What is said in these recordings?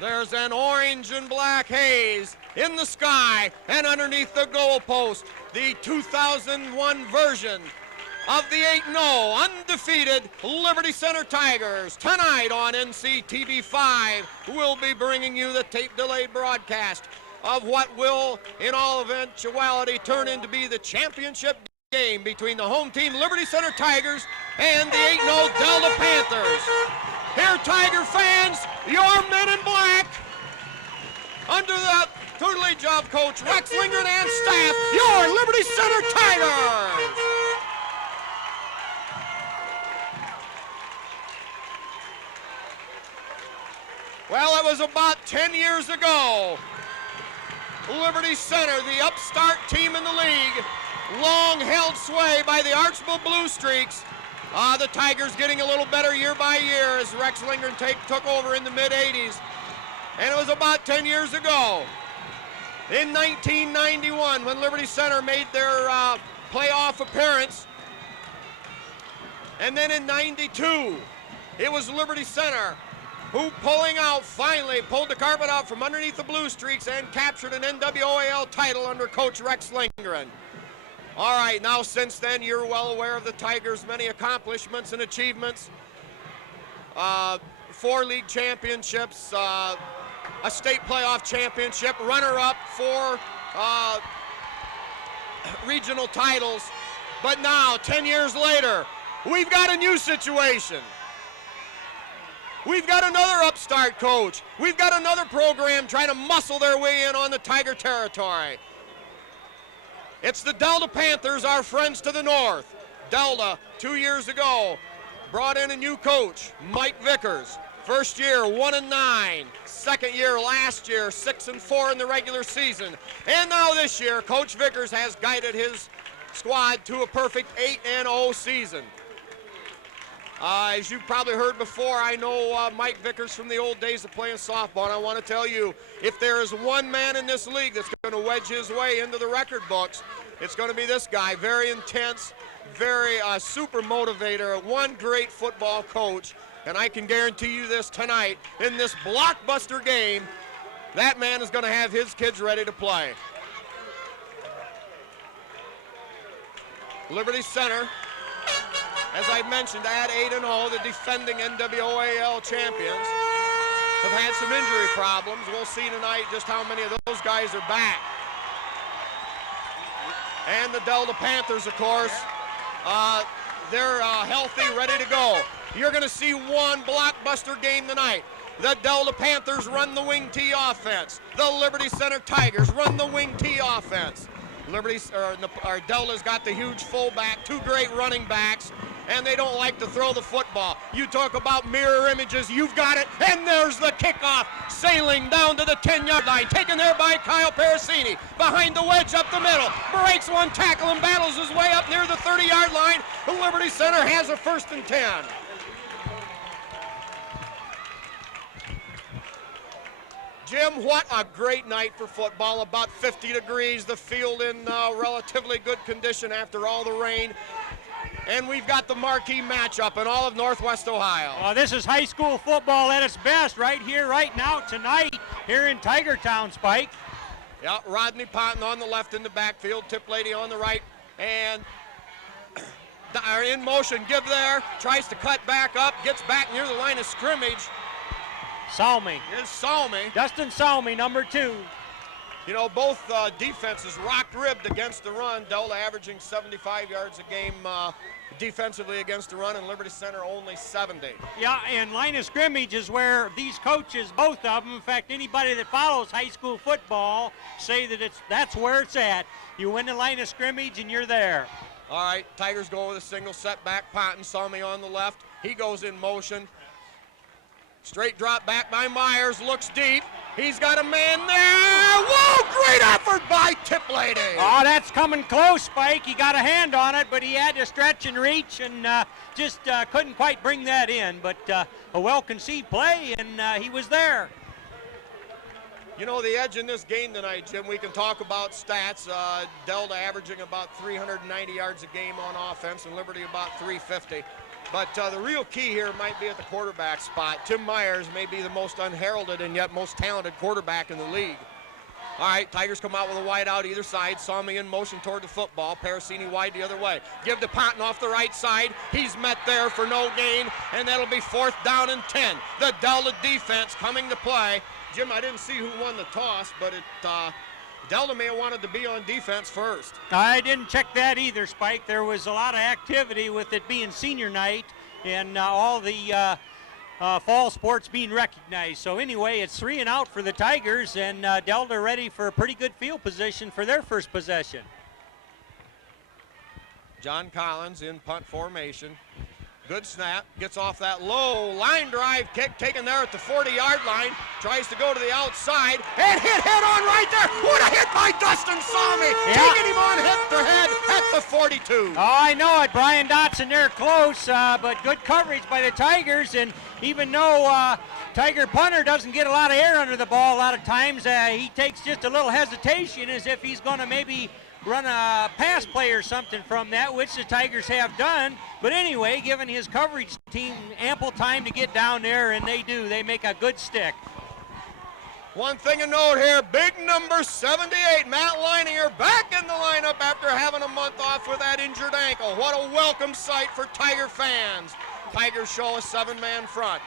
There's an orange and black haze in the sky, and underneath the goalpost, the 2001 version of the 8-0 undefeated Liberty Center Tigers. Tonight on NCTV5, we'll be bringing you the tape-delayed broadcast of what will, in all eventuality, turn into be the championship game between the home team Liberty Center Tigers and the 8-0 Delta Panthers. Here, Tiger fans, your men in black, under the tutelage of Coach Rex Lindgren and staff, your Liberty Center Tigers. Well, it was about 10 years ago. Liberty Center, the upstart team in the league, long held sway by the Archbold Blue Streaks. The Tigers getting a little better year by year as Rex Lindgren took over in the mid-'80s. And it was about 10 years ago, in 1991, when Liberty Center made their playoff appearance. And then in '92, it was Liberty Center who finally pulled the carpet out from underneath the Blue Streaks and captured an NWAL title under Coach Rex Lindgren. All right, now since then, you're well aware of the Tigers' many accomplishments and achievements. 4 league championships, a state playoff championship, runner-up, 4 regional titles. But now, 10 years later, we've got a new situation. We've got another upstart coach. We've got another program trying to muscle their way in on the Tiger territory. It's the Delta Panthers, our friends to the north. Delta, 2 years ago, brought in a new coach, Mike Vickers. First year, 1-9. Second year, last year, 6-4 in the regular season. And now this year, Coach Vickers has guided his squad to a perfect 8-0 season. As you've probably heard before, I know Mike Vickers from the old days of playing softball, and I want to tell you, if there is one man in this league that's going to wedge his way into the record books, it's going to be this guy. Very intense, very super motivator, one great football coach, and I can guarantee you this tonight, in this blockbuster game, that man is going to have his kids ready to play. Liberty Center, as I mentioned, at 8-0, the defending NWAL champions, have had some injury problems. We'll see tonight just how many of those guys are back. And the Delta Panthers, of course, they're healthy, ready to go. You're going to see one blockbuster game tonight. The Delta Panthers run the wing T offense. The Liberty Center Tigers run the wing T offense. Delta's got the huge fullback, 2 great running backs, and they don't like to throw the football. You talk about mirror images, you've got it, and there's the kickoff, sailing down to the 10-yard line, taken there by Kyle Parasini, behind the wedge up the middle, breaks one tackle and battles his way up near the 30-yard line. The Liberty Center has a 1st and 10. Jim, what a great night for football. About 50 degrees, the field in relatively good condition after all the rain. And we've got the marquee matchup in all of Northwest Ohio. Well, this is high school football at its best right here, right now, tonight, here in Tigertown, Spike. Yeah, Rodney Ponton on the left in the backfield, Tip Lady on the right, and are in motion, give there, tries to cut back up, gets back near the line of scrimmage. Salmi. Here's Salmi. Justin Salmi, number 2. You know, both defenses rock-ribbed against the run. Delta averaging 75 yards a game defensively against the run, and Liberty Center only 70. Yeah, and line of scrimmage is where these coaches, both of them, in fact, anybody that follows high school football, say that that's where it's at. You win the line of scrimmage, and you're there. All right, Tigers go with a single setback. Ponton, Salmi on the left. He goes in motion. Straight drop back by Myers, looks deep. He's got a man there. Whoa, great effort by Tip Lady. Oh, that's coming close, Spike. He got a hand on it, but he had to stretch and reach and just couldn't quite bring that in. But a well-conceived play, and he was there. You know, the edge in this game tonight, Jim, we can talk about stats. Delta averaging about 390 yards a game on offense, and Liberty about 350. But the real key here might be at the quarterback spot. Tim Myers may be the most unheralded and yet most talented quarterback in the league. All right, Tigers come out with a wide out either side. Salmi in motion toward the football. Parasini wide the other way. Give to Ponton off the right side. He's met there for no gain, and that'll be 4th down and 10. The Delta defense coming to play. Jim, I didn't see who won the toss, but Delta may have wanted to be on defense first. I didn't check that either, Spike. There was a lot of activity with it being senior night and all the fall sports being recognized. So anyway, it's 3 and out for the Tigers, and Delta ready for a pretty good field position for their first possession. John Collins in punt formation. Good snap, gets off that low line drive kick taken there at the 40-yard line, tries to go to the outside, and hit head on right there. What a hit by Dustin Salmi, taking him on head at the 42. Oh, I know it, Brian Dotson there close, but good coverage by the Tigers, and even though Tiger punter doesn't get a lot of air under the ball a lot of times, he takes just a little hesitation as if he's going to maybe run a pass play or something from that, which the Tigers have done. But anyway, giving his coverage team ample time to get down there, and they do. They make a good stick. One thing to note here, big number 78, Matt Leininger, back in the lineup after having a month off with that injured ankle. What a welcome sight for Tiger fans. Tigers show a 7-man front.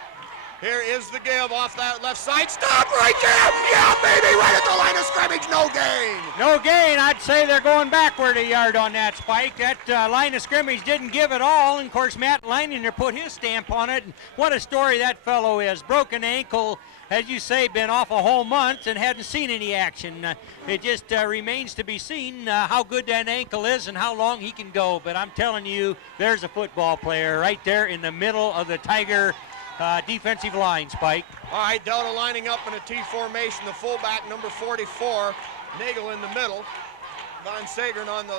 Here is the give off that left side. Stop right there! Yeah, baby, right at the line of scrimmage. No gain. No gain. I'd say they're going backward a yard on that, Spike. That line of scrimmage didn't give it all. And, of course, Matt Leininger put his stamp on it. And what a story that fellow is. Broken ankle, as you say, been off a whole month and hadn't seen any action. It just remains to be seen how good that ankle is and how long he can go. But I'm telling you, there's a football player right there in the middle of the Tiger defensive line, Spike. All right, Delta lining up in a T formation. The fullback, number 44, Nagel in the middle. Von Sagern on the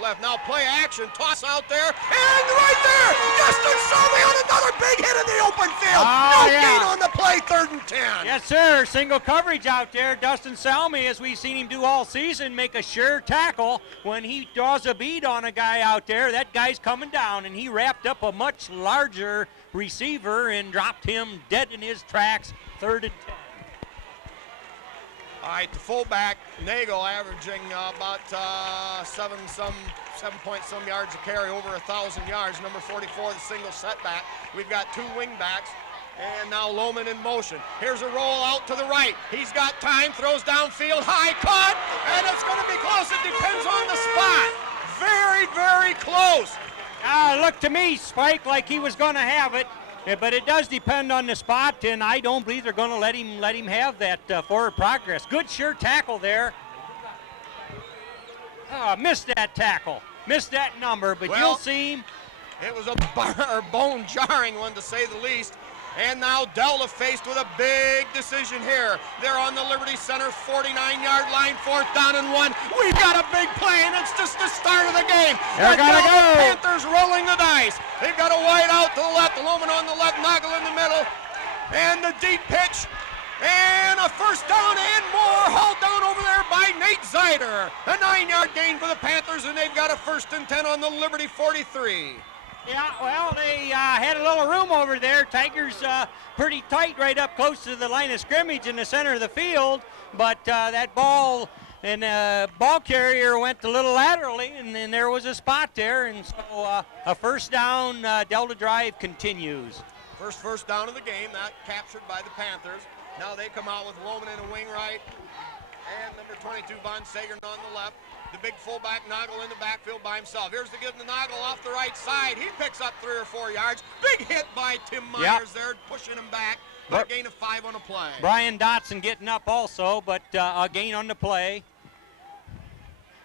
left. Now play action, toss out there, and right there, Dustin Salmi on another big hit in the open field. Gain on the play, 3rd and 10. Yes, sir. Single coverage out there. Dustin Salmi, as we've seen him do all season, make a sure tackle when he draws a bead on a guy out there. That guy's coming down, and he wrapped up a much larger receiver and dropped him dead in his tracks, 3rd and 10. All right, the fullback, Nagel, averaging about 7 point some yards a carry, over 1,000 yards. Number 44, the single setback. We've got 2 wing backs, and now Lohman in motion. Here's a roll out to the right. He's got time, throws downfield, high, caught, and it's going to be close. It depends on the spot. Very, very close. Looked to me, Spike, like he was going to have it. But it does depend on the spot, and I don't believe they're going to let him have that forward progress. Good sure tackle there. Missed that tackle. Missed that number, but you'll see him. It was a bone-jarring one, to say the least. And now Delta faced with a big decision here. They're on the Liberty Center 49-yard line, 4th down and 1. We've got a big play, and it's just the start of the game. They're gonna go. Panthers rolling the dice. They've got a wide out to the left, Lohman on the left, Nagel in the middle, and the deep pitch, and a 1st down and more, hauled down over there by Nate Zeider. A 9-yard gain for the Panthers, and they've got a 1st and 10 on the Liberty 43. Yeah, well, they had a little room over there. Tigers pretty tight right up close to the line of scrimmage in the center of the field, but that ball and ball carrier went a little laterally, and then there was a spot there, and so a 1st down. Delta drive continues. First down of the game, that captured by the Panthers. Now they come out with Lohman in the wing right, and number 22, Von Sagern on the left. The big fullback, Nagel, in the backfield by himself. Here's the give to Nagel off the right side. He picks up 3 or 4 yards. Big hit by Tim Myers there, pushing him back. But a gain of 5 on the play. Brian Dotson getting up also, but a gain on the play.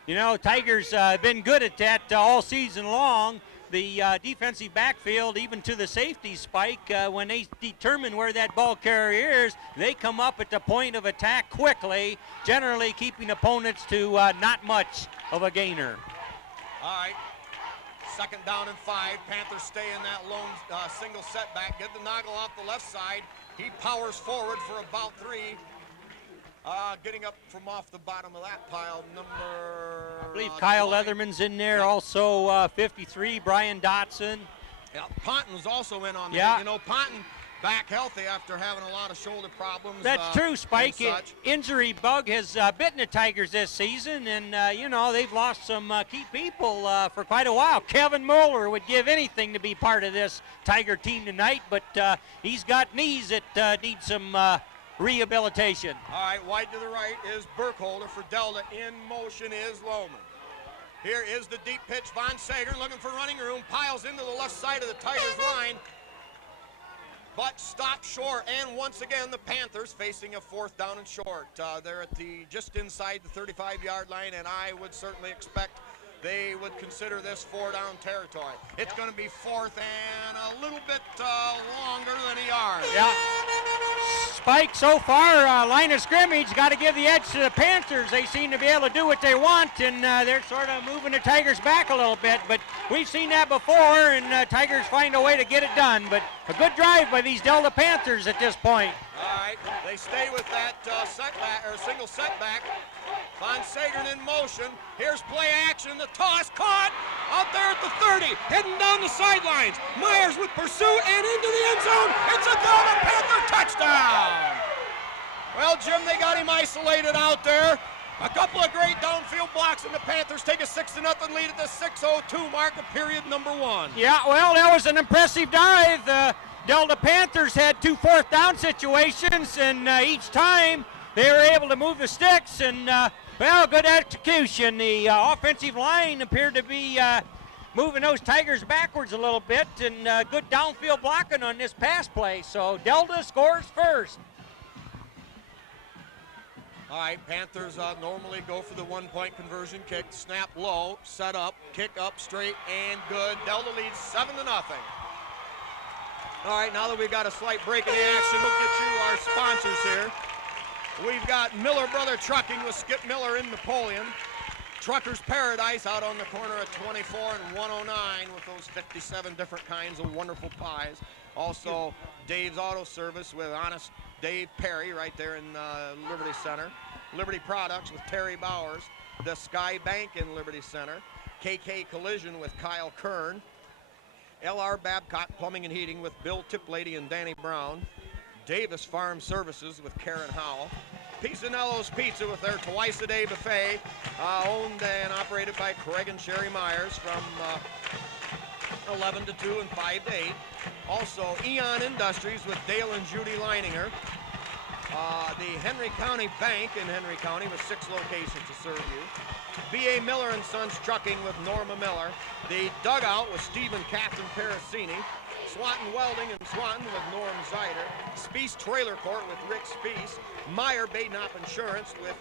You know, Tigers have been good at that all season long. The defensive backfield, even to the safety, Spike, when they determine where that ball carrier is, they come up at the point of attack quickly, generally keeping opponents to not much of a gainer. All right, 2nd down and 5. Panthers stay in that lone single setback. Get the Nagel off the left side. He powers forward for about 3. Getting up from off the bottom of that pile, I believe Kyle 20. Leatherman's in there, Yep. also 53, Brian Dotson. Yeah, Ponton's also in on that. Yeah. You know, Ponton back healthy after having a lot of shoulder problems. That's true, Spike. and such. Injury bug has bitten the Tigers this season, and, you know, they've lost some key people for quite a while. Kevin Mueller would give anything to be part of this Tiger team tonight, but he's got knees that need some rehabilitation. All right, wide to the right is Burkholder for Delta. In motion is Lohman. Here is the deep pitch. Von Sager looking for running room. Piles into the left side of the Tigers line. But stopped short. And once again, the Panthers facing a 4th down and short. They're at the just inside the 35-yard line, and I would certainly expect they would consider this 4-down territory. It's going to be 4th and a little bit longer than a yard. Yeah. Spike, so far, line of scrimmage, got to give the edge to the Panthers. They seem to be able to do what they want, and they're sort of moving the Tigers back a little bit. But we've seen that before, and Tigers find a way to get it done. But a good drive by these Delta Panthers at this point. All right, they stay with that setback, or single setback. Von Sagern in motion. Here's play action. The toss caught out there at the 30, heading down the sidelines. Myers with pursuit and into the end zone. It's a Delta Panther touchdown. Well, Jim, they got him isolated out there. A couple of great downfield blocks, and the Panthers take a 6-0 lead at the 6:02 mark of period number 1. Yeah, well, that was an impressive dive. The Delta Panthers had 2 4th down situations, and each time they were able to move the sticks, and well, good execution. The offensive line appeared to be moving those Tigers backwards a little bit, and good downfield blocking on this pass play. So Delta scores first. All right, Panthers normally go for the 1-point conversion kick. Snap low, set up, kick up straight, and good. Delta leads 7-0. All right, now that we've got a slight break in the action, we'll get you our sponsors here. We've got Miller Brother Trucking with Skip Miller in Napoleon. Trucker's Paradise out on the corner of 24 and 109 with those 57 different kinds of wonderful pies. Also, Dave's Auto Service with Honest Dave Perry right there in Liberty Center. Liberty Products with Terry Bowers. The Sky Bank in Liberty Center. KK Collision with Kyle Kern. LR Babcock Plumbing and Heating with Bill Tiplady and Danny Brown. Davis Farm Services with Karen Howell. Pisanello's Pizza with their twice-a-day buffet, owned and operated by Craig and Sherry Myers from 11 to 2 and 5 to 8. Also, Eon Industries with Dale and Judy Leininger. The Henry County Bank in Henry County with 6 locations to serve you. B.A. Miller and Sons Trucking with Norma Miller. The Dugout with Stephen Captain Parasini. Swanton Welding in Swanton with Norm Zeider. Speece Trailer Court with Rick Speece. Meyer Badenop Insurance with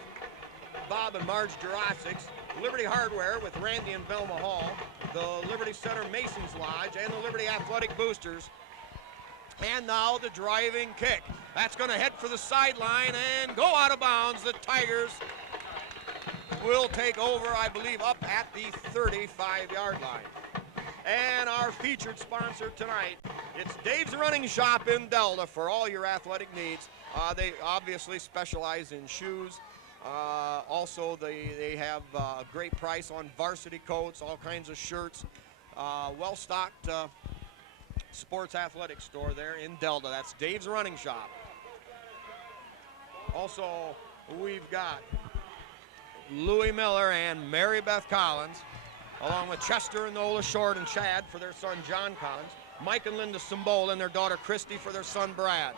Bob and Marge Jurassics. Liberty Hardware with Randy and Velma Hall. The Liberty Center Masons Lodge and the Liberty Athletic Boosters. And now the driving kick. That's going to head for the sideline and go out of bounds. The Tigers will take over, I believe, up at the 35-yard line. And our featured sponsor tonight, it's Dave's Running Shop in Delta for all your athletic needs. They obviously specialize in shoes. Also, they have a great price on varsity coats, all kinds of shirts. Well-stocked sports athletic store there in Delta. That's Dave's Running Shop. Also, we've got Louie Miller and Mary Beth Collins, along with Chester and Nola Short and Chad for their son John Collins, Mike and Linda Simbola and their daughter Christy for their son Brad.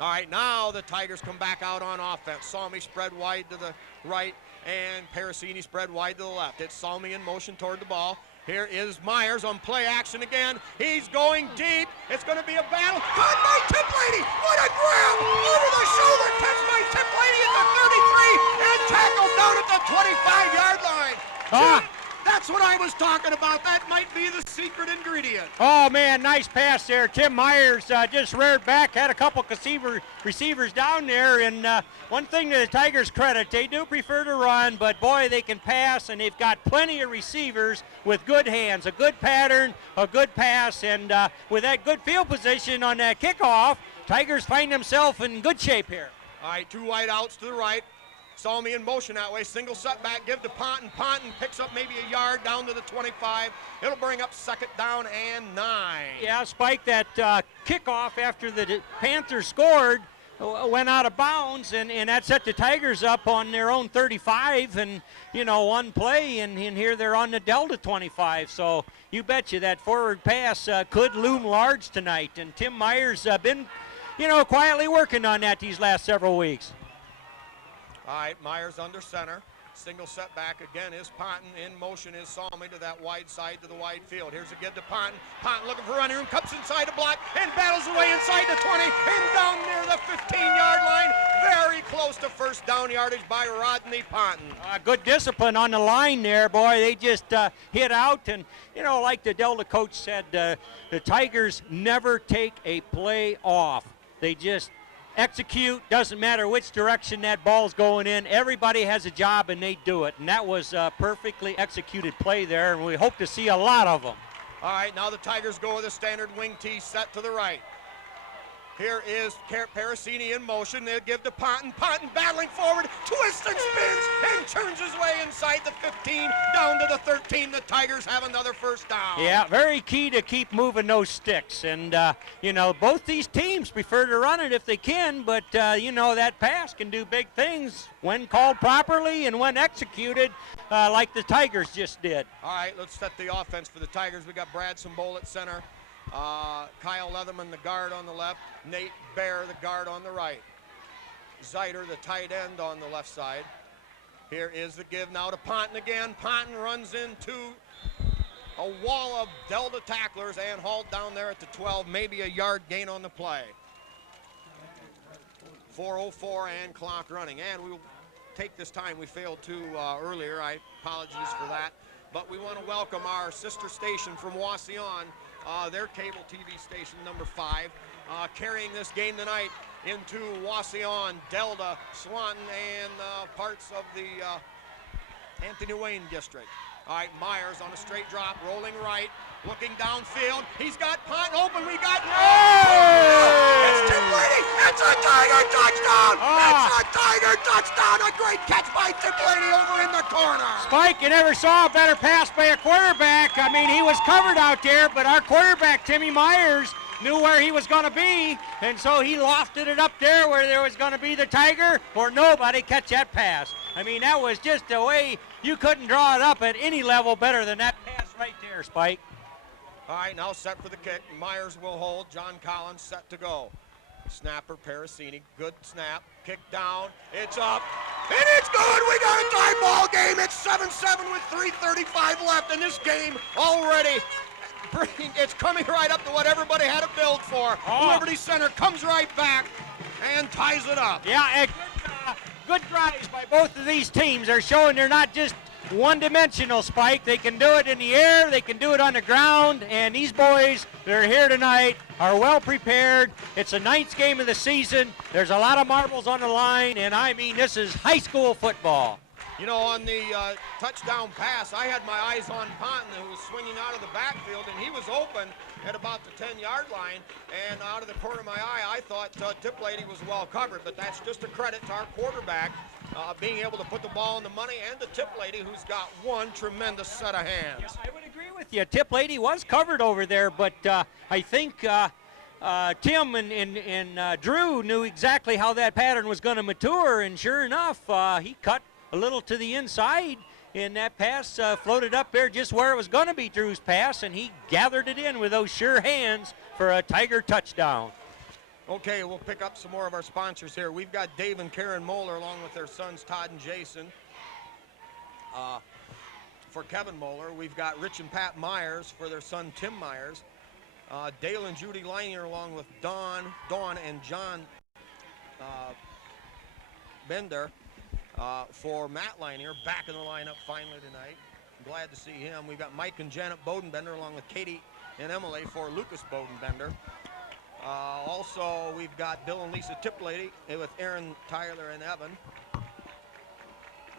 All right, now the Tigers come back out on offense. Salmi spread wide to the right and Parasini spread wide to the left. It's Salmi in motion toward the ball. Here is Myers on play action again. He's going deep. It's going to be a battle. Caught by Tiplady. What a grab! Over the shoulder, catch by Tiplady at the 33 and tackled down at the 25-yard line. That's That's what I was talking about. That might be the secret ingredient. Oh, man, nice pass there. Tim Myers just reared back, had a couple receivers down there. And one thing to the Tigers' credit, they do prefer to run, but boy, they can pass, and they've got plenty of receivers with good hands, a good pattern, a good pass, and with that good field position on that kickoff, Tigers find themselves in good shape here. All right, 2 wide outs to the right. Saw me in motion that way. Single setback, give to Ponton. Ponton picks up maybe a yard down to the 25. It'll bring up 2nd down and 9. Yeah, Spike, that kickoff after the Panthers scored went out of bounds, and that set the Tigers up on their own 35, and, one play, and here they're on the Delta 25. So you betcha that forward pass could loom large tonight, and Tim Myers been, quietly working on that these last several weeks. All right, Myers under center. Single setback again is Ponton. In motion is Salmi to that wide side to the wide field. Here's a give to Ponton. Ponton looking for running room, comes inside the block and battles away inside the 20 and down near the 15-yard line. Very close to 1st down yardage by Rodney Ponton. Good discipline on the line there, boy. They just hit out, and, like the Delta coach said, the Tigers never take a play off. They just execute, doesn't matter which direction that ball's going in. Everybody has a job, and they do it. And that was a perfectly executed play there, and we hope to see a lot of them. All right, now the Tigers go with a standard wing tee set to the right. Here is Parasini in motion. They'll give to Ponton. Ponton battling forward, twists and spins, and turns his way inside the 15, down to the 13. The Tigers have another 1st down. Yeah, very key to keep moving those sticks. And, both these teams prefer to run it if they can, but, that pass can do big things when called properly and when executed, like the Tigers just did. All right, let's set the offense for the Tigers. We got Brad Symbol at center. Kyle Leatherman, the guard on the left. Nate Bear, the guard on the right. Zeiter, the tight end on the left side. Here is the give now to Ponton again. Ponton runs into a wall of Delta tacklers and hauled down there at the 12, maybe a yard gain on the play. 4:04 and clock running. And we will take this time. We failed to earlier. I apologize for that. But we want to welcome our sister station from Wauseon, their cable TV station, number 5, carrying this game tonight into Wauseon, Delta, Swanton, and parts of the Anthony Wayne district. All right, Myers on a straight drop, rolling right, looking downfield. He's got Ponton open. We got... Oh! It's Tim Blaney! It's a Tiger touchdown! It's a Tiger touchdown! A great catch by Tim Blaney over in the corner. Spike, you never saw a better pass by a quarterback. I mean, he was covered out there, but our quarterback, Timmy Myers, knew where he was going to be, and so he lofted it up there where there was going to be the Tiger, or nobody catch that pass. I mean, that was just a way you couldn't draw it up at any level better than that pass right there, Spike. All right, now set for the kick. Myers will hold. John Collins set to go. Snapper Parasini, good snap. Kick down, it's up, and it's good! We got a tie ball game. It's 7-7 with 3:35 left, and this game already it's coming right up to what everybody had to build for. Liberty Center comes right back and ties it up. Yeah, good drives by both of these teams. They're showing they're not just one-dimensional, Spike. They can do it in the air, they can do it on the ground, and these boys that are here tonight are well prepared. It's the 9th game of the season. There's a lot of marbles on the line, and I mean, this is high school football. You know, on the touchdown pass, I had my eyes on Ponton, who was swinging out of the backfield, and he was open at about the 10-yard line, and out of the corner of my eye, I thought Tiplady was well covered, but that's just a credit to our quarterback being able to put the ball in the money, and to Tiplady, who's got one tremendous set of hands. Yeah, I would agree with you. Tiplady was covered over there, but I think Tim and Drew knew exactly how that pattern was going to mature, and sure enough, he cut a little to the inside, and that pass floated up there just where it was going to be Drew's pass, and he gathered it in with those sure hands for a Tiger touchdown. Okay, we'll pick up some more of our sponsors here. We've got Dave and Karen Moeller along with their sons Todd and Jason. For Kevin Moeller, we've got Rich and Pat Myers for their son Tim Myers. Dale and Judy Liner along with Dawn and John Bender. For Matt Liner, back in the lineup finally tonight. Glad to see him. We've got Mike and Janet Bodenbender along with Katie and Emily for Lucas Bodenbender. Also, we've got Bill and Lisa Tiplady with Aaron, Tyler, and Evan.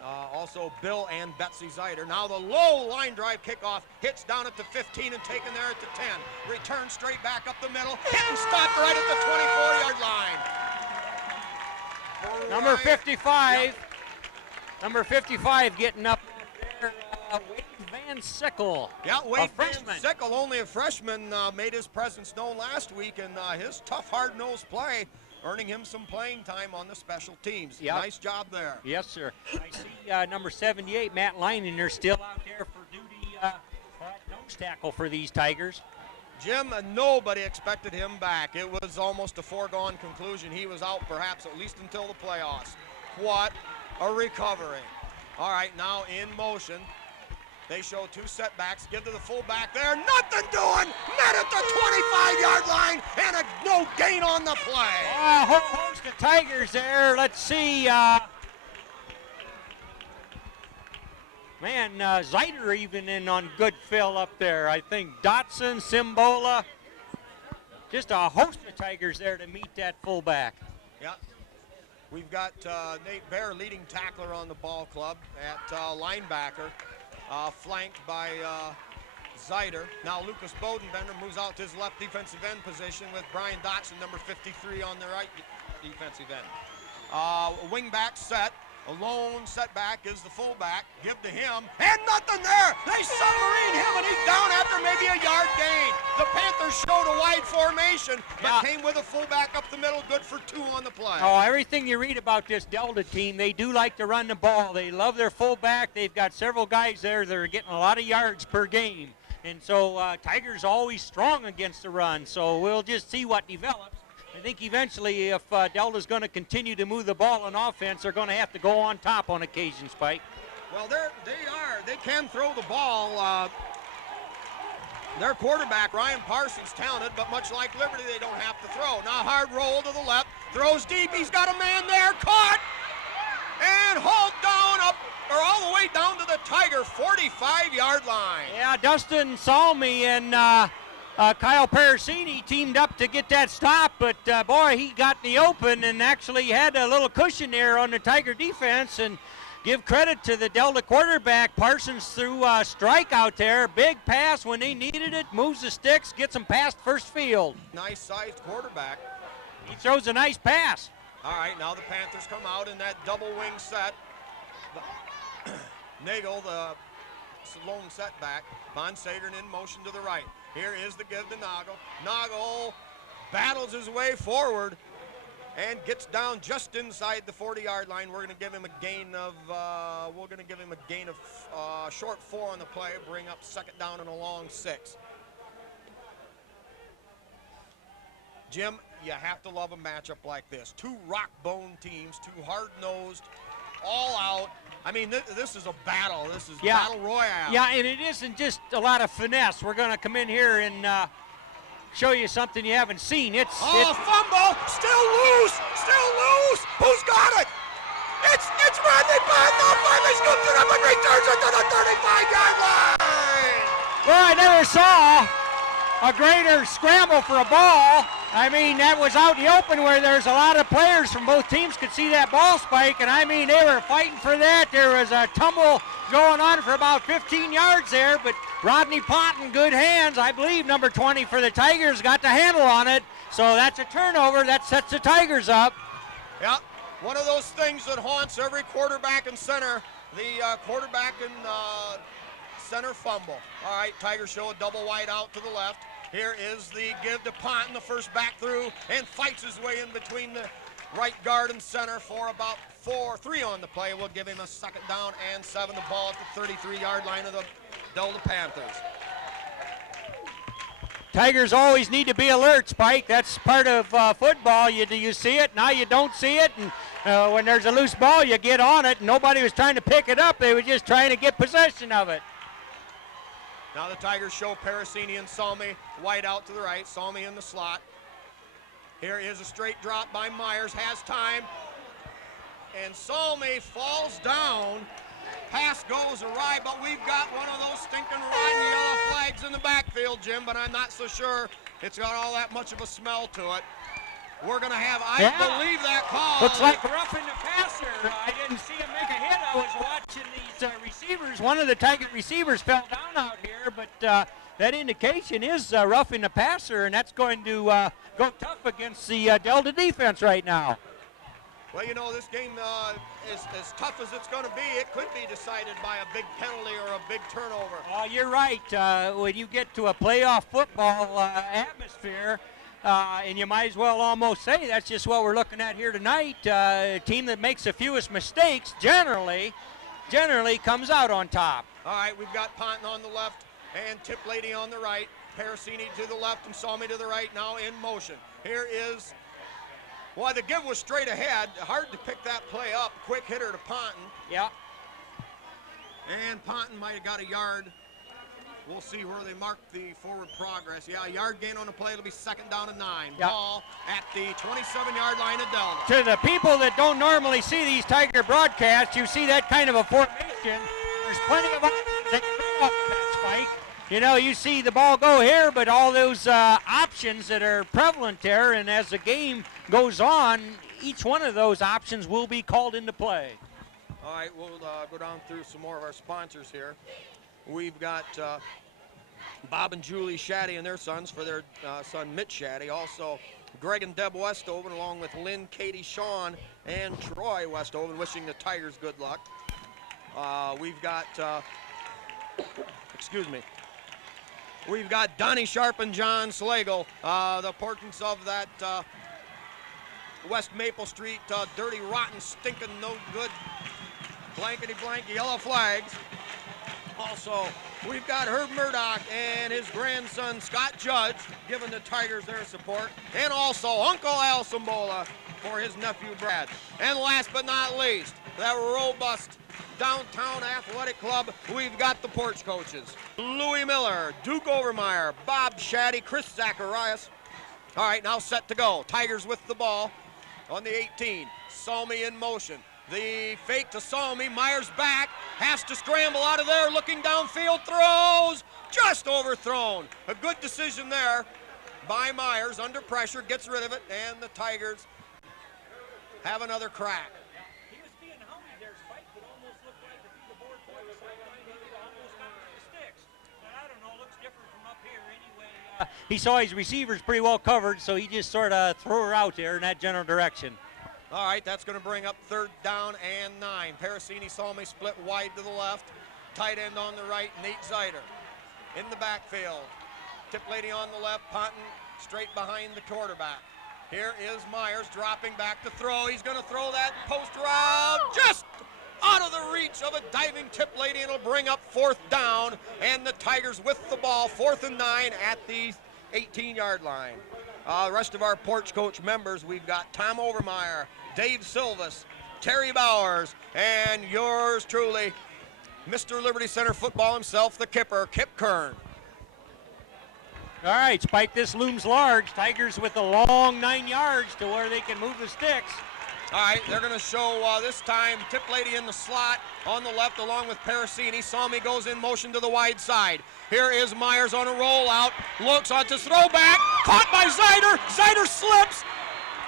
Also, Bill and Betsy Zeider. Now the low line drive kickoff hits down at the 15 and taken there at the 10. Return straight back up the middle. Hit and stopped right at the 24-yard line. Number 55. Yep. Number 55 getting up there. Wade Van Sickle. Yeah, Wade Van Sickle, only a freshman, made his presence known last week, and his tough, hard-nosed play earning him some playing time on the special teams. Yep. Nice job there. Yes, sir. I see number 78, Matt Leininger, still out there for duty nose tackle for these Tigers. Jim, nobody expected him back. It was almost a foregone conclusion. He was out perhaps at least until the playoffs. What a recovery. All right, now in motion. They show two setbacks, give to the fullback there, nothing doing, met at the 25-yard line, and no gain on the play. A whole host of Tigers there. Let's see. Zeider even in on good fill up there. I think Dotson, Simbola, just a host of Tigers there to meet that fullback. Yeah. We've got Nate Bear, leading tackler on the ball club at linebacker. Flanked by Zeider. Now Lucas Bodenbender moves out to his left defensive end position with Brian Dotson, number 53, on the right defensive end. Wingback set. A lone setback is the fullback. Give to him, and nothing there. They submarine him, and he's down after maybe a yard gain. The Panthers showed a wide formation, but came with a fullback up the middle, good for 2 on the play. Oh, everything you read about this Delta team, they do like to run the ball. They love their fullback. They've got several guys there that are getting a lot of yards per game. And so Tigers always strong against the run, so we'll just see what develops. I think eventually if Delta's going to continue to move the ball on offense, they're going to have to go on top on occasion, Spike. Well, they can throw the ball. Their quarterback, Ryan Parsons, talented, but much like Liberty, they don't have to throw. Now hard roll to the left, throws deep. He's got a man there, caught, and hauled down all the way down to the Tiger 45-yard line. Yeah, Dustin Salmi and Kyle Parasini teamed up to get that stop, but boy, he got in the open and actually had a little cushion there on the Tiger defense. And give credit to the Delta quarterback. Parsons threw a strike out there, big pass when they needed it, moves the sticks, gets them past first field. Nice-sized quarterback. He throws a nice pass. All right, now the Panthers come out in that double wing set. Nagel, the lone setback. Von Sagern in motion to the right. Here is the give to Nagel. Nagel battles his way forward and gets down just inside the 40-yard line. We're going to give him a gain of short 4 on the play, bring up second down and a long 6. Jim, you have to love a matchup like this. Two rock-bone teams, two hard-nosed, all out. I mean, this is a battle. This is battle royale. Yeah, and it isn't just a lot of finesse. We're going to come in here and show you something you haven't seen. Fumble, still loose. Who's got it? It's Rodney Bond. Finally scoops it up and returns it to the 35-yard line. Well, I never saw a greater scramble for a ball. I mean, that was out in the open where there's a lot of players from both teams could see that ball, Spike, and I mean, they were fighting for that. There was a tumble going on for about 15 yards there, but Rodney Pott in good hands. I believe number 20 for the Tigers got the handle on it, so that's a turnover. That sets the Tigers up. Yeah, one of those things that haunts every quarterback and center, the quarterback and center fumble. All right, Tigers show a double wide out to the left. Here is the give to Ponton, the first back through, and fights his way in between the right guard and center for about 3 on the play. We'll give him a second down and 7. The ball at the 33-yard line of the Delta Panthers. Tigers always need to be alert, Spike. That's part of football. You see it, now you don't see it, and when there's a loose ball, you get on it. Nobody was trying to pick it up. They were just trying to get possession of it. Now the Tigers show Parasini and Salmi wide out to the right. Salmi in the slot. Here is a straight drop by Myers. Has time. And Salmi falls down Pass goes awry, but we've got one of those stinking rotten yellow flags in the backfield, Jim, but I'm not so sure it's got all that much of a smell to it. We're going to have, I believe that call. Looks like roughing the passer. I didn't see him make a hit. I was watching these receivers. One of the Tiger receivers fell down out here, but that indication is roughing the passer, and that's going to go tough against the Delta defense right now. Well, you know, this game is as tough as it's going to be. It could be decided by a big penalty or a big turnover. Oh, you're right. When you get to a playoff football atmosphere, and you might as well almost say that's just what we're looking at here tonight. A team that makes the fewest mistakes generally comes out on top. All right, we've got Ponton on the left and Tip Lady on the right. Parasini to the left and Salmi to the right, now in motion. Here is, well, the give was straight ahead. Hard to pick that play up. Quick hitter to Ponton. Yeah. And Ponton might have got a yard. We'll see where they mark the forward progress. Yeah, a yard gain on the play. It'll be 2nd down and 9. Yep. Ball at the 27-yard line of Delta. To the people that don't normally see these Tiger broadcasts, you see that kind of a formation. There's plenty of options that can go up that spike. You know, you see the ball go here, but all those options that are prevalent there, and as the game goes on, each one of those options will be called into play. All right, we'll go down through some more of our sponsors here. We've got Bob and Julie Shaddy and their sons for their son Mitch Shaddy. Also, Greg and Deb Westoven, along with Lynn, Katie, Sean, and Troy Westoven, wishing the Tigers good luck. We've got, we've got Donnie Sharp and John Slagle, the portents of that West Maple Street dirty, rotten, stinking, no good, blankety-blank yellow flags. Also, we've got Herb Murdoch and his grandson Scott Judge giving the Tigers their support. And also Uncle Al Sambola for his nephew Brad. And last but not least, that robust downtown athletic club, we've got the porch coaches. Louis Miller, Duke Overmeyer, Bob Shaddy, Chris Zacharias. All right, now set to go. Tigers with the ball on the 18. Salmi in motion. The fake to Salmi, Myers back, has to scramble out of there, looking downfield, throws, just overthrown. A good decision there by Myers, under pressure, gets rid of it, and the Tigers have another crack. He was being humbled there, Spike. It almost looked like to be the board point the sideline, he almost got to the sticks. But I don't know, looks different from up here anyway. He saw his receivers pretty well covered, so he just sort of threw her out there in that general direction. All right, that's going to bring up 3rd down and 9. Parasini, Salmi split wide to the left. Tight end on the right, Nate Zeider. In the backfield, Tip Lady on the left, Ponton straight behind the quarterback. Here is Myers dropping back to throw. He's going to throw that post route just out of the reach of a diving Tip Lady, and it'll bring up 4th down, and the Tigers with the ball, 4th and 9 at the 18-yard line. The rest of our porch coach members, we've got Tom Overmeyer, Dave Silvas, Terry Bowers, and yours truly, Mr. Liberty Center football himself, the Kipper, Kip Kern. All right, Spike, this looms large. Tigers with a long 9 yards to where they can move the sticks. All right, they're going to show this time Tip Lady in the slot on the left along with Parasini. Salmi goes in motion to the wide side. Here is Myers on a rollout, looks on to throwback, caught by Zeider. Zeider slips.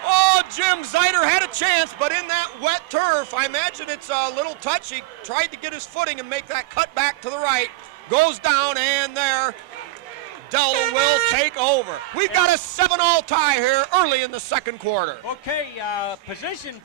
Oh, Jim, Zeider had a chance, but in that wet turf, I imagine it's a little touchy. Tried to get his footing and make that cut back to the right. Goes down, and there, Delta will take over. We've got a 7-all tie here early in the second quarter. Okay,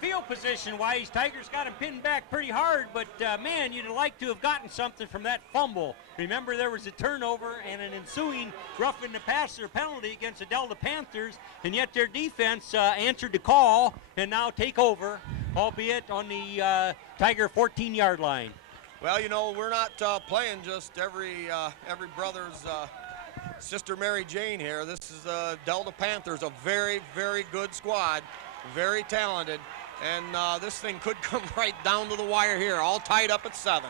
field position-wise, Tigers got him pinned back pretty hard, but man, you'd like to have gotten something from that fumble. Remember, there was a turnover and an ensuing roughing the passer penalty against the Delta Panthers, and yet their defense answered the call and now take over, albeit on the Tiger 14-yard line. Well, you know, we're not playing just every brother's Sister Mary Jane here. This is Delta Panthers, a very, very good squad, very talented, and this thing could come right down to the wire here, all tied up at 7.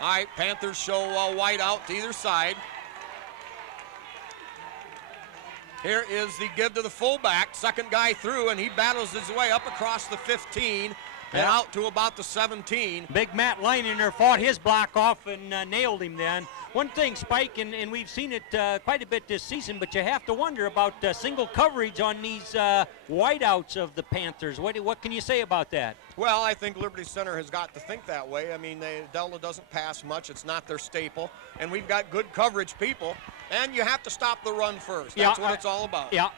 All right, Panthers show white out to either side. Here is the give to the fullback, second guy through, and he battles his way up across the 15 and out to about the 17. Big Matt Leininger fought his block off and nailed him then. One thing, Spike, and we've seen it quite a bit this season, but you have to wonder about single coverage on these wideouts of the Panthers. What can you say about that? Well, I think Liberty Center has got to think that way. I mean, Delta doesn't pass much. It's not their staple. And we've got good coverage people. And you have to stop the run first. That's what it's all about. Yeah.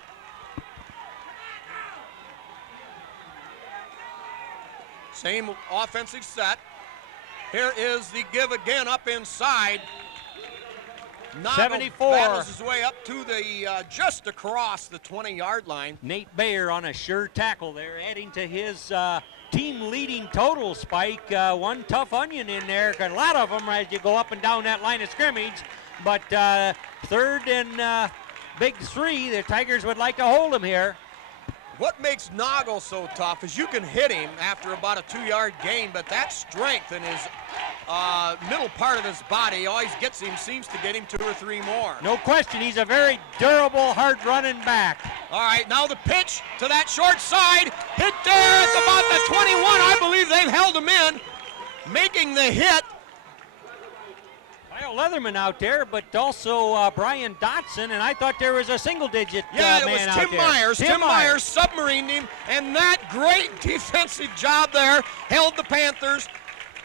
Same offensive set. Here is the give again up inside. Noggle 74. battles his way up to the just across the 20-yard line. Nate Bayer on a sure tackle there, adding to his team-leading total, Spike. One tough onion in there. A lot of them as you go up and down that line of scrimmage. But third and big three, the Tigers would like to hold him here. What makes Noggle so tough is you can hit him after about a 2-yard gain, but that strength in his middle part of his body always gets him, seems to get him 2 or 3 more. No question, he's a very durable, hard-running back. All right, now the pitch to that short side. Hit there at about the 21. I believe they've held him in, making the hit. Kyle Leatherman out there, but also Brian Dotson, and I thought there was a single-digit Yeah, it man was out Tim there. Myers. Tim Myers submarined him, and that great defensive job there held the Panthers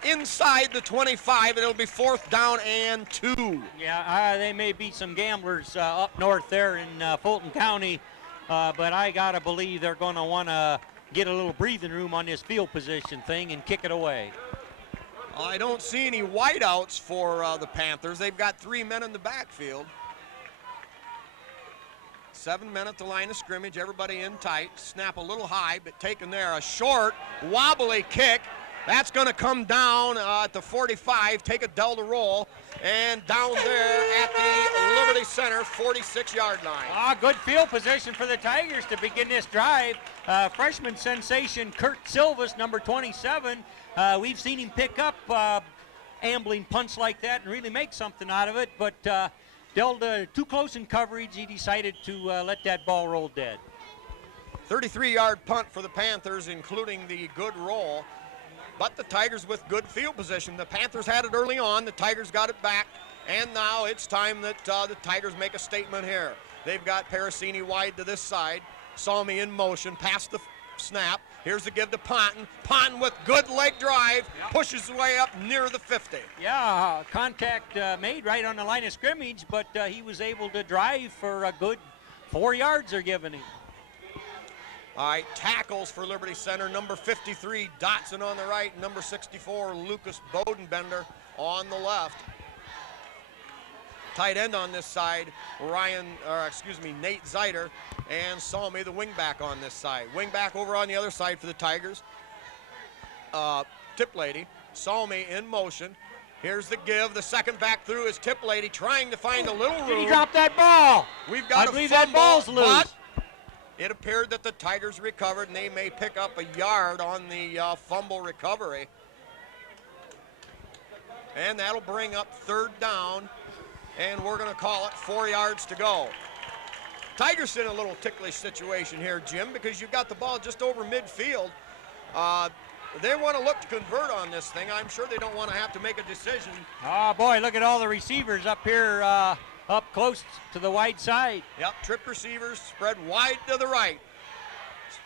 inside the 25, and it'll be 4th down and 2. Yeah, they may be some gamblers up north there in Fulton County, but I got to believe they're going to want to get a little breathing room on this field position thing and kick it away. I don't see any wideouts for the Panthers. They've got 3 men in the backfield. 7 men at the line of scrimmage, everybody in tight. Snap a little high, but taken there. A short, wobbly kick. That's going to come down at the 45, take a Delta roll, and down there at the Liberty Center 46-yard line. Good field position for the Tigers to begin this drive. Freshman sensation Kurt Silvas, number 27. We've seen him pick up ambling punts like that and really make something out of it, but Delta too close in coverage. He decided to let that ball roll dead. 33-yard punt for the Panthers, including the good roll. But the Tigers with good field position. The Panthers had it early on. The Tigers got it back. And now it's time that the Tigers make a statement here. They've got Parasini wide to this side. Salmi in motion, past the snap. Here's the give to Ponton. Ponton with good leg drive, pushes his way up near the 50. Yeah, contact made right on the line of scrimmage, but he was able to drive for a good 4 yards they're giving him. All right, tackles for Liberty Center. Number 53, Dotson on the right. Number 64, Lucas Bodenbender on the left. Tight end on this side, Nate Zeiter, and Salmi, the wingback on this side. Wingback over on the other side for the Tigers. Tip Lady, Salmi in motion. Here's the give. The second back through is Tip Lady trying to find a little room. Did he drop that ball? We've got I believe that ball's loose. But it appeared that the Tigers recovered, and they may pick up a yard on the fumble recovery. And that'll bring up 3rd down, and we're going to call it 4 yards to go. Tigers in a little ticklish situation here, Jim, because you've got the ball just over midfield. They want to look to convert on this thing. I'm sure they don't want to have to make a decision. Oh, boy, look at all the receivers up here up close to the wide side. Yep, trip receivers spread wide to the right.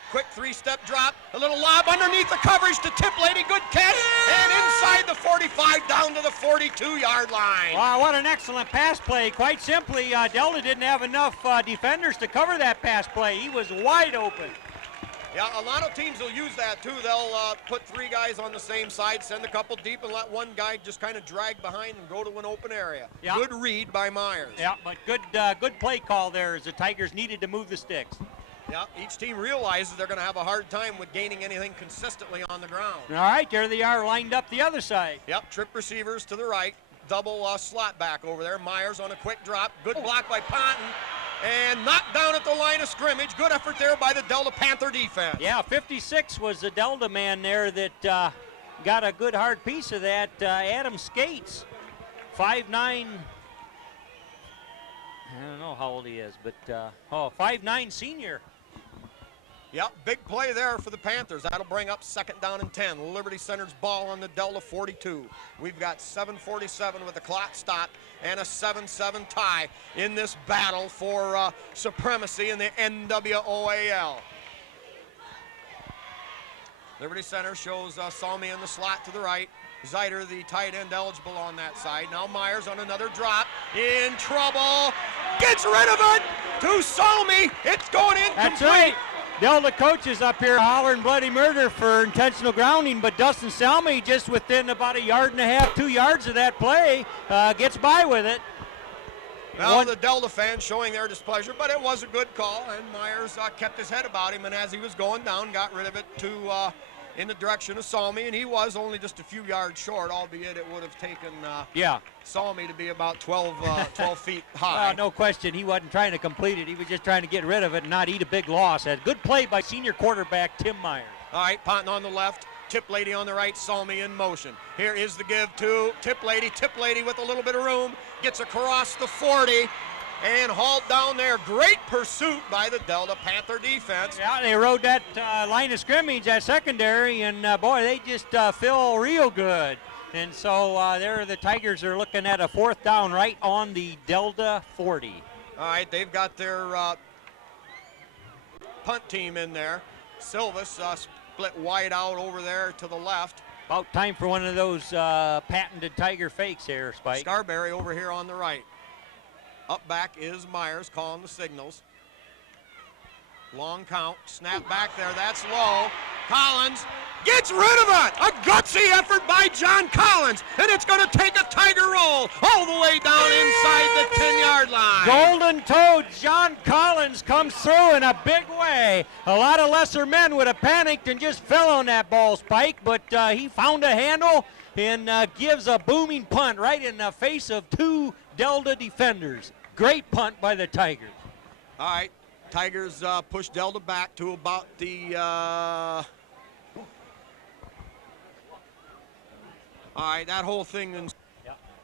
Quick 3-step drop, a little lob underneath the coverage to Tip Lady, good catch, and inside the 45 down to the 42-yard line. Wow, what an excellent pass play. Quite simply, Delta didn't have enough defenders to cover that pass play. He was wide open. Yeah, a lot of teams will use that too. They'll put 3 guys on the same side, send a couple deep, and let one guy just kind of drag behind and go to an open area. Yeah. Good read by Myers. Yeah, but good play call there as the Tigers needed to move the sticks. Yeah, each team realizes they're going to have a hard time with gaining anything consistently on the ground. All right, there they are lined up the other side. Yep, trip receivers to the right. Double slot back over there. Myers on a quick drop. Good block by Ponton. And knocked down at the line of scrimmage. Good effort there by the Delta Panther defense. Yeah, 56 was the Delta man there that got a good hard piece of that. Adam Skates, 5'9". I don't know how old he is, but 5'9" senior. Yep, big play there for the Panthers. That'll bring up 2nd down and 10. Liberty Center's ball on the Delta 42. We've got 7:47 with the clock stopped and a 7-7 tie in this battle for supremacy in the NWOAL. Liberty Center shows Salmi in the slot to the right. Zeiter, the tight end, eligible on that side. Now Myers on another drop. In trouble. Gets rid of it to Salmi. It's going in. That's right. Delta coaches up here hollering bloody murder for intentional grounding, but Dustin Salmi just within about 1.5 yards, 2 yards of that play gets by with it. Well, the Delta fans showing their displeasure, but it was a good call, and Myers kept his head about him, and as he was going down, got rid of it to in the direction of Salmi, and he was only just a few yards short, albeit it would have taken Salmi to be about 12 feet high. No question, he wasn't trying to complete it. He was just trying to get rid of it and not eat a big loss. A good play by senior quarterback Tim Myers. All right, Ponton on the left, Tip Lady on the right, Salmi in motion. Here is the give to Tip Lady. Tip Lady with a little bit of room, gets across the 40 and hauled down there. Great pursuit by the Delta Panther defense. Yeah, they rode that line of scrimmage, that secondary, and boy, they just feel real good. And so there the Tigers are looking at a 4th down right on the Delta 40. All right, they've got their punt team in there. Silvis split wide out over there to the left. About time for one of those patented Tiger fakes here, Spike. Scarberry over here on the right. Up back is Myers calling the signals. Long count, snap back there, that's low. Collins gets rid of it! A gutsy effort by John Collins, and it's going to take a Tiger roll all the way down inside the 10-yard line. Golden Toad John Collins comes through in a big way. A lot of lesser men would have panicked and just fell on that ball, Spike, but he found a handle and gives a booming punt right in the face of 2 Delta defenders. Great punt by the Tigers. All right, Tigers push Delta back to about the all right, that whole thing.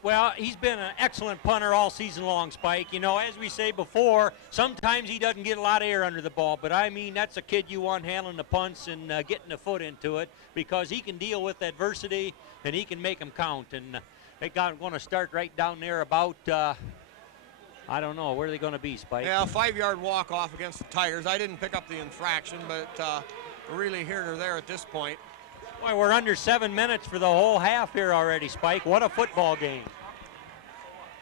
Well, he's been an excellent punter all season long, Spike. You know, as we say before, sometimes he doesn't get a lot of air under the ball, but I mean, that's a kid you want handling the punts and getting the foot into it because he can deal with adversity and he can make them count. And they're going to start right down there about, I don't know, where are they going to be, Spike? Yeah, a 5-yard walk-off against the Tigers. I didn't pick up the infraction, but really here or there at this point. Boy, we're under 7 minutes for the whole half here already, Spike. What a football game.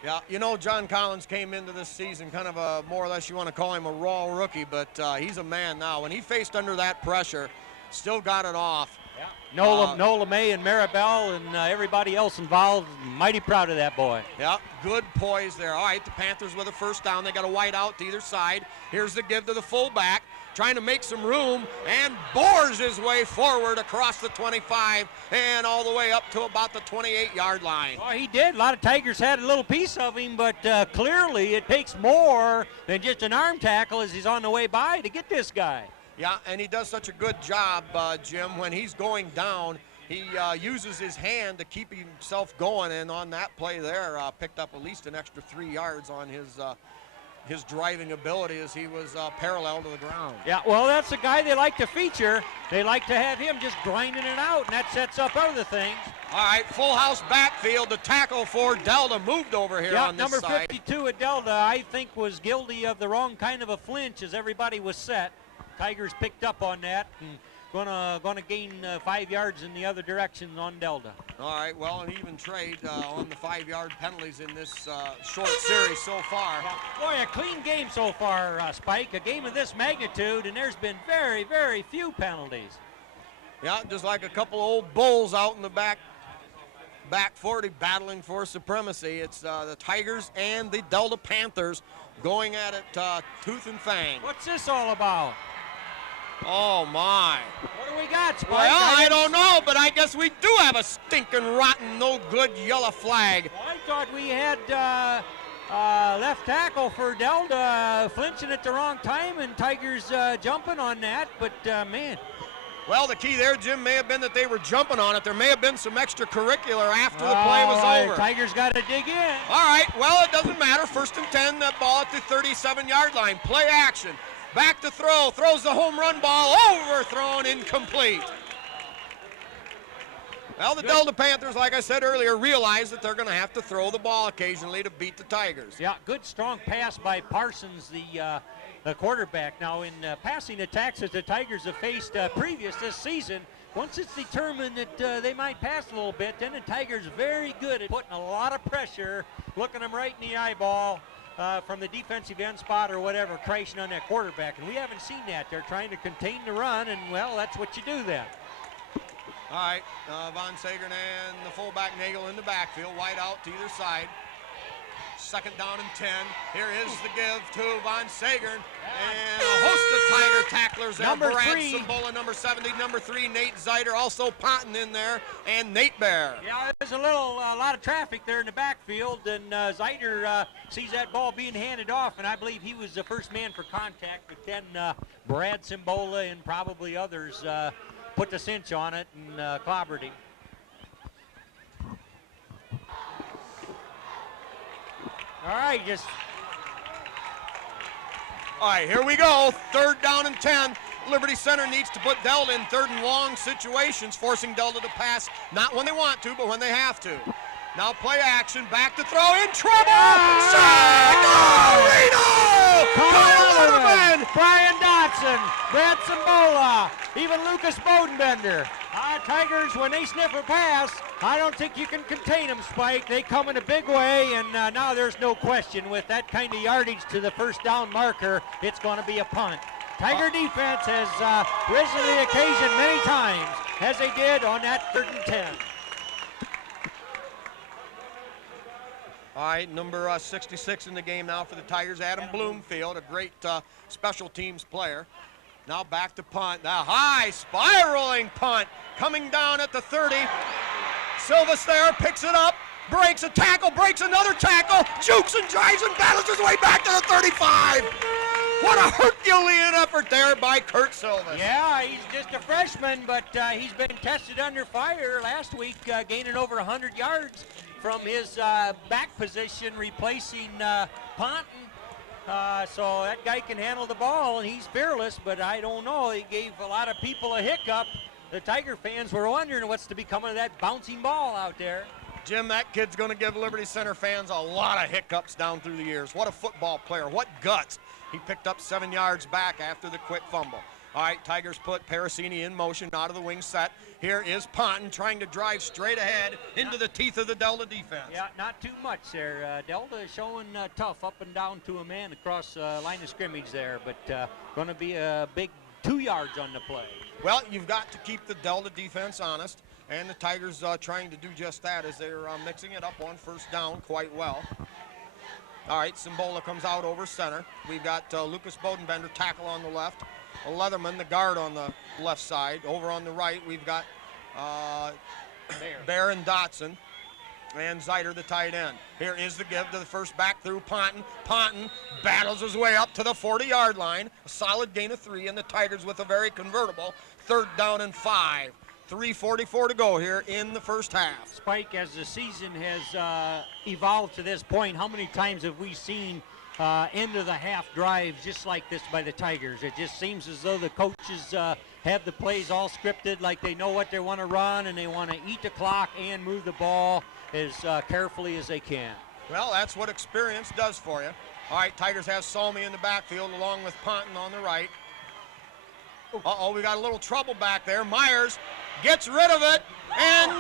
Yeah, you know, John Collins came into this season kind of a, more or less you want to call him a raw rookie, but he's a man now. When he faced under that pressure, still got it off. Yeah. Nola May and Maribel and everybody else involved, mighty proud of that boy. Yeah, good poise there. All right, the Panthers with a 1st down. They got a wide out to either side. Here's the give to the fullback, trying to make some room, and bores his way forward across the 25 and all the way up to about the 28-yard line. Well, he did. A lot of Tigers had a little piece of him, but clearly it takes more than just an arm tackle as he's on the way by to get this guy. Yeah, and he does such a good job, Jim. When he's going down, he uses his hand to keep himself going, and on that play there, picked up at least an extra 3 yards on his driving ability as he was parallel to the ground. Yeah, well, that's the guy they like to feature. They like to have him just grinding it out, and that sets up other things. All right, full house backfield. The tackle for Delta moved over here on this number side. 52 at Delta, I think, was guilty of the wrong kind of a flinch as everybody was set. Tigers picked up on that and gonna gain 5 yards in the other direction on Delta. All right, well, an even trade on the 5-yard penalties in this short series so far. Yeah. Boy, a clean game so far, Spike. A game of this magnitude, and there's been very, very few penalties. Yeah, just like a couple old bulls out in the back 40 battling for supremacy. It's the Tigers and the Delta Panthers going at it tooth and fang. What's this all about? Oh, my. What do we got, Spike? Well, I don't know, but I guess we do have a stinking, rotten, no good yellow flag. Well, I thought we had left tackle for Delta flinching at the wrong time and Tigers jumping on that, but man. Well, the key there, Jim, may have been that they were jumping on it. There may have been some extracurricular after the play was over. Tigers got to dig in. All right, well, it doesn't matter. 1st and 10, that ball at the 37-yard line. Play action. Back to throw, throws the home run ball, overthrown, incomplete. Well, the Delta Panthers, like I said earlier, realize that they're going to have to throw the ball occasionally to beat the Tigers. Yeah, good strong pass by Parsons, the quarterback. Now, in passing attacks that the Tigers have faced previous this season, once it's determined that they might pass a little bit, then the Tigers are very good at putting a lot of pressure, looking them right in the eyeball from the defensive end spot or whatever, crashing on that quarterback. And we haven't seen that. They're trying to contain the run, and, well, that's what you do then. All right, Von Sagern and the fullback Nagel in the backfield, wide out to either side. Second down and 10. Here is the give to Von Sagern. And a host of Tiger tacklers there. Number Brad 3. Simbola, number 70, number 3, Nate Zeiter, also Ponton in there, and Nate Bear. Yeah, there's a lot of traffic there in the backfield, and Zeiter sees that ball being handed off, and I believe he was the first man for contact, but then Brad Simbola and probably others put the cinch on it and clobbered him. All right, All right, here we go. Third down and 10. Liberty Center needs to put Delta in third and long situations, forcing Delta to pass, not when they want to, but when they have to. Now play action, back to throw, in trouble! Sack! Oh, Kyle Letterman! Brian Dotson, Brad Simbola, even Lucas Bodenbender. Tigers, when they sniff a pass, I don't think you can contain them, Spike. They come in a big way, and now there's no question with that kind of yardage to the first down marker, it's going to be a punt. Tiger defense has risen to the occasion many times, as they did on that 3rd and 10. All right, number 66 in the game now for the Tigers, Adam Bloomfield, a great special teams player. Now back to punt. Now high spiraling punt coming down at the 30. Silvas there, picks it up, breaks a tackle, breaks another tackle, jukes and drives and battles his way back to the 35. What a Herculean effort there by Kurt Silvas. Yeah, he's just a freshman, but he's been tested under fire last week, gaining over 100 yards from his back position, replacing Ponton. So that guy can handle the ball, and he's fearless, but I don't know. He gave a lot of people a hiccup. The Tiger fans were wondering what's to become of that bouncing ball out there. Jim, that kid's going to give Liberty Center fans a lot of hiccups down through the years. What a football player. What guts. He picked up 7 yards back after the quick fumble. All right, Tigers put Parasini in motion, out of the wing set. Here is Ponton trying to drive straight ahead into the teeth of the Delta defense. Yeah, not too much there. Delta is showing tough up and down to a man across line of scrimmage there, but going to be a big 2 yards on the play. Well, you've got to keep the Delta defense honest, and the Tigers trying to do just that as they're mixing it up on first down quite well. All right, Simbola comes out over center. We've got Lucas Bodenbender, tackle on the left. Leatherman, the guard on the left side. Over on the right, we've got Bear and Dotson, and Zeiter, the tight end. Here is the give to the first back through Ponton. Ponton battles his way up to the 40-yard line. A solid gain of 3, and the Tigers with a very convertible 3rd down and 5. 3:44 to go here in the first half. Spike, as the season has evolved to this point, how many times have we seen end of the half drives just like this by the Tigers? It just seems as though the coaches have the plays all scripted, like they know what they want to run and they want to eat the clock and move the ball as carefully as they can. Well, that's what experience does for you. All right, Tigers have Salmi in the backfield along with Ponton on the right. Uh-oh, we got a little trouble back there. Myers gets rid of it, and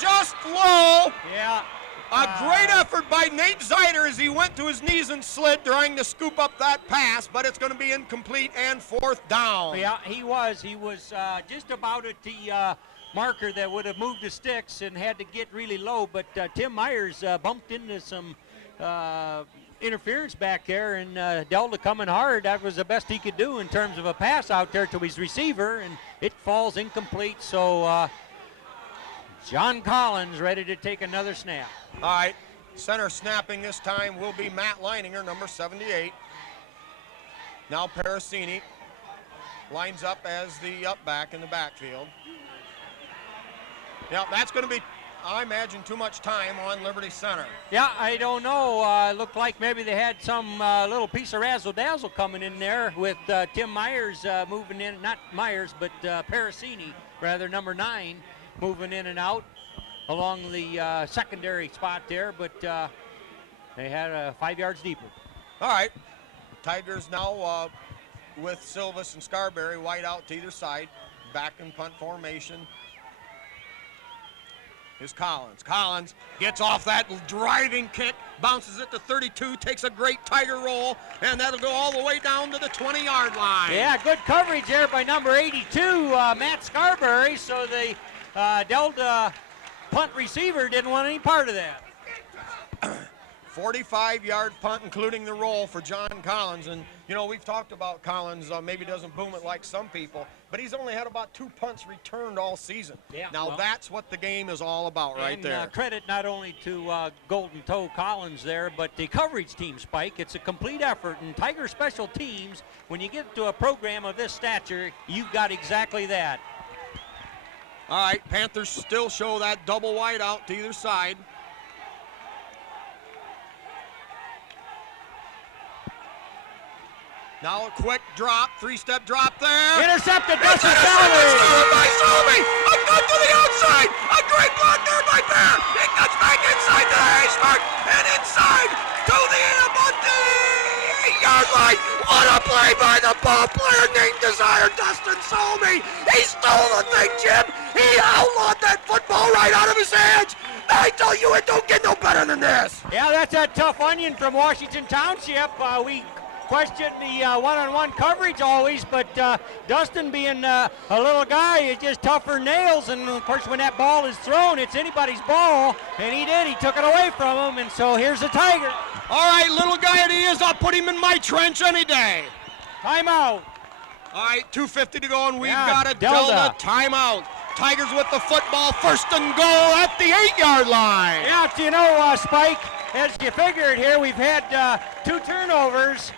just low. Yeah. A great effort by Nate Zeiter as he went to his knees and slid trying to scoop up that pass, but it's going to be incomplete and 4th down. Yeah, he was. He was just about at the marker that would have moved the sticks and had to get really low, but Tim Myers bumped into some interference back there, and Delta coming hard. That was the best he could do in terms of a pass out there to his receiver, and it falls incomplete. So John Collins ready to take another snap. All right, center snapping this time will be Matt Leininger, number 78. Now Parasini lines up as the up back in the backfield. Now that's going to be I imagine, too much time on Liberty Center. Yeah, I don't know. It looked like maybe they had some little piece of razzle-dazzle coming in there with Tim Myers moving in. Not Myers, but Parasini, rather, number 9, moving in and out along the secondary spot there. But they had 5 yards deeper. All right. Tigers now with Silvis and Scarberry wide out to either side. Back in punt formation. Is Collins. Collins gets off that driving kick, bounces it to 32, takes a great Tiger roll, and that'll go all the way down to the 20-yard line. Yeah, good coverage there by number 82, Matt Scarberry, so the Delta punt receiver didn't want any part of that. 45-yard punt, including the roll for John Collins. And, you know, we've talked about Collins maybe doesn't boom it like some people, but he's only had about 2 punts returned all season. Yeah, now, well, that's what the game is all about right there. Credit not only to Golden Toe Collins there, but the coverage team, Spike. It's a complete effort. And Tiger Special Teams, when you get to a program of this stature, you've got exactly that. All right, Panthers still show that double wide out to either side. Now a quick drop, 3-step drop there. Intercepted, It's Dustin intercepted, Salmi. stolen by Salmi. A cut to the outside. A great block there by Bear. It cuts back inside to Hayes mark and inside to the about the 8-yard line. What a play by the ball player named Desire Dustin Salmi. He stole the thing, Jim. He outlawed that football right out of his hands. I tell you, it don't get no better than this. Yeah, that's a tough onion from Washington Township. We question the one-on-one coverage always, but Dustin being a little guy is just tougher nails, and of course when that ball is thrown, it's anybody's ball, and he did. He took it away from him, and so here's the Tiger. All right, little guy that he is, I'll put him in my trench any day. Timeout. All right, 2:50 to go, and we've Yeah, got a Delta. Delta timeout. Tigers with the football, first and goal at the 8-yard line. Yeah, you know, Spike, as you figured here, we've had two turnovers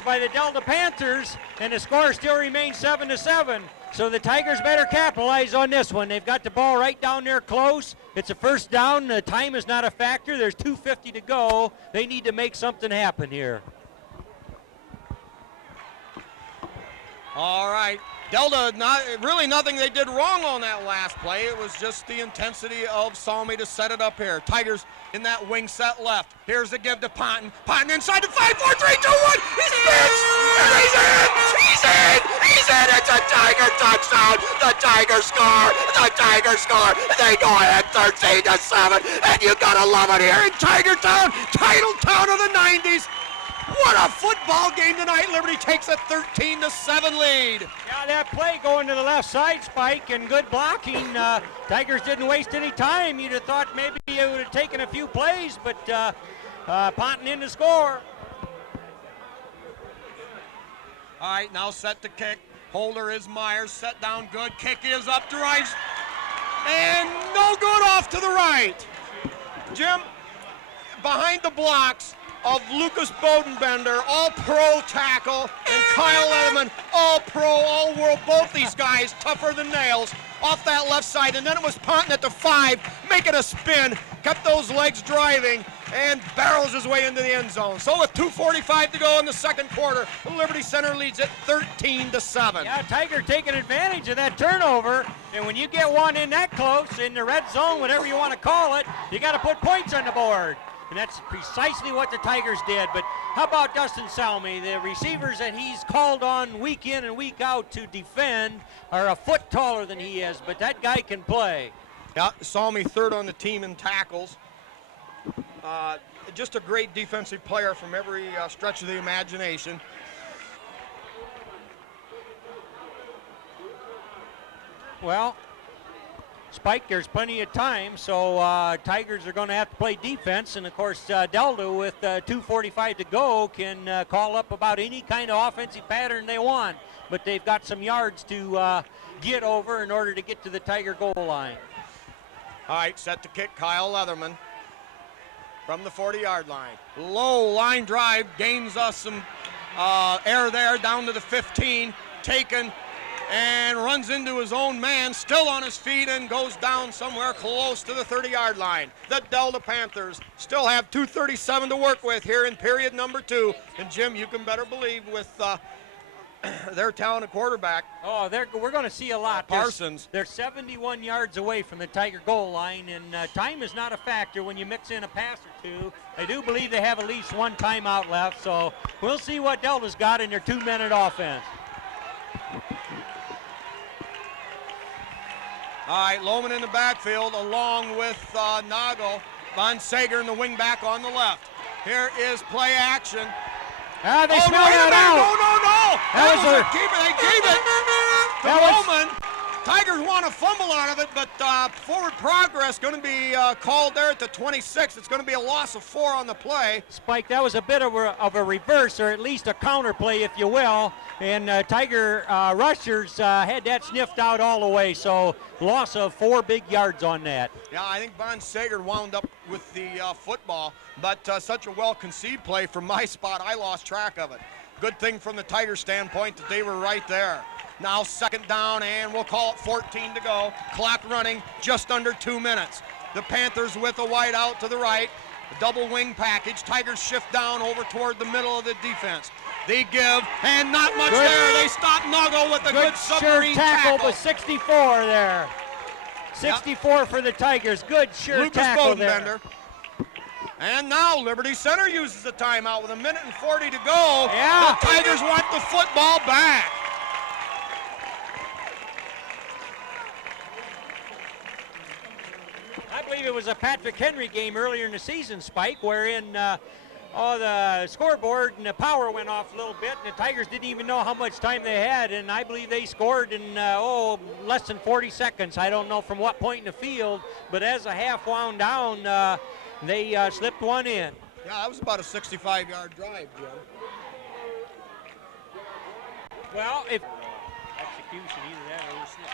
by the Delta Panthers, and the score still remains 7-7. So the Tigers better capitalize on this one. They've got the ball right down there close. It's a first down. The time is not a factor. There's 2:50 to go. They need to make something happen here. All right, Delta, really nothing they did wrong on that last play. It was just the intensity of Salmi to set it up here. Tigers in that wing set left. Here's the give to Ponton. Ponton inside the 5, 4, 3, 2, 1. He spins, and he's in. He's in. He's in. It's a Tiger touchdown. The Tigers score. The Tigers score. They go ahead 13-7, and you gotta love it here in Tiger Town, title town of the 90s. What a football game tonight. Liberty takes a 13-7 lead. Yeah, that play going to the left side, Spike, and good blocking. Tigers didn't waste any time. You'd have thought maybe it would have taken a few plays, but Ponton in to score. All right, now set to kick. Holder is Myers. Set down good. Kick is up, drives. And no good off to the right. Jim, behind the blocks of Lucas Bodenbender, all-pro tackle, and Kyle Edelman, all-pro, all-world, both these guys tougher than nails, off that left side, and then it was Ponton at the 5, making a spin, kept those legs driving, and barrels his way into the end zone. So with 2:45 to go in the second quarter, Liberty Center leads it 13-7. Yeah, Tiger taking advantage of that turnover, and when you get one in that close, in the red zone, whatever you want to call it, you got to put points on the board. And that's precisely what the Tigers did. But how about Dustin Salmi? The receivers that he's called on week in and week out to defend are a foot taller than he is, but that guy can play. Yeah, Salmi third on the team in tackles. Just a great defensive player from every stretch of the imagination. Well, Spike, there's plenty of time, so Tigers are going to have to play defense, and of course Delta with 2:45 to go can call up about any kind of offensive pattern they want, but they've got some yards to get over in order to get to the Tiger goal line. All right, set to kick, Kyle Leatherman from the 40-yard line. Low line drive, gains us some air there down to the 15, taken and runs into his own man, still on his feet, and goes down somewhere close to the 30-yard line. The Delta Panthers still have 2:37 to work with here in period number 2. And Jim, you can better believe with their talented quarterback. Oh, we're going to see a lot. Parsons. They're 71 yards away from the Tiger goal line, and time is not a factor when you mix in a pass or two. I do believe they have at least one timeout left, so we'll see what Delta's got in their 2-minute offense. All right, Lohman in the backfield along with Nago. Von Sager in the wing back on the left. Here is play action. They smelled wait a that minute. out. No. That was a keeper. They gave it to Lohman. Tigers want a fumble out of it, but forward progress going to be called there at the 26. It's going to be a loss of 4 on the play. Spike, that was a bit of a reverse, or at least a counter play, if you will. And Tiger rushers had that sniffed out all the way, so loss of 4 big yards on that. Yeah, I think Von Sager wound up with the football, but such a well-conceived play from my spot, I lost track of it. Good thing from the Tiger standpoint that they were right there. Now 2nd down, and we'll call it 14 to go. Clock running just under 2 minutes. The Panthers with a wide out to the right. A double wing package. Tigers shift down over toward the middle of the defense. They give, and not much there. They stop Nago with a good submarine tackle. But 64 there. 64 for the Tigers. Good sure Lucas tackle Bodenbender. There. And now Liberty Center uses the timeout with 1:40 to go. Yeah. The Tigers want the football back. I believe it was a Patrick Henry game earlier in the season, Spike, wherein the scoreboard and the power went off a little bit, and the Tigers didn't even know how much time they had, and I believe they scored in less than 40 seconds. I don't know from what point in the field, but as the half wound down, they slipped one in. Yeah, that was about a 65-yard drive, Jim. Well, if execution, either that or slip.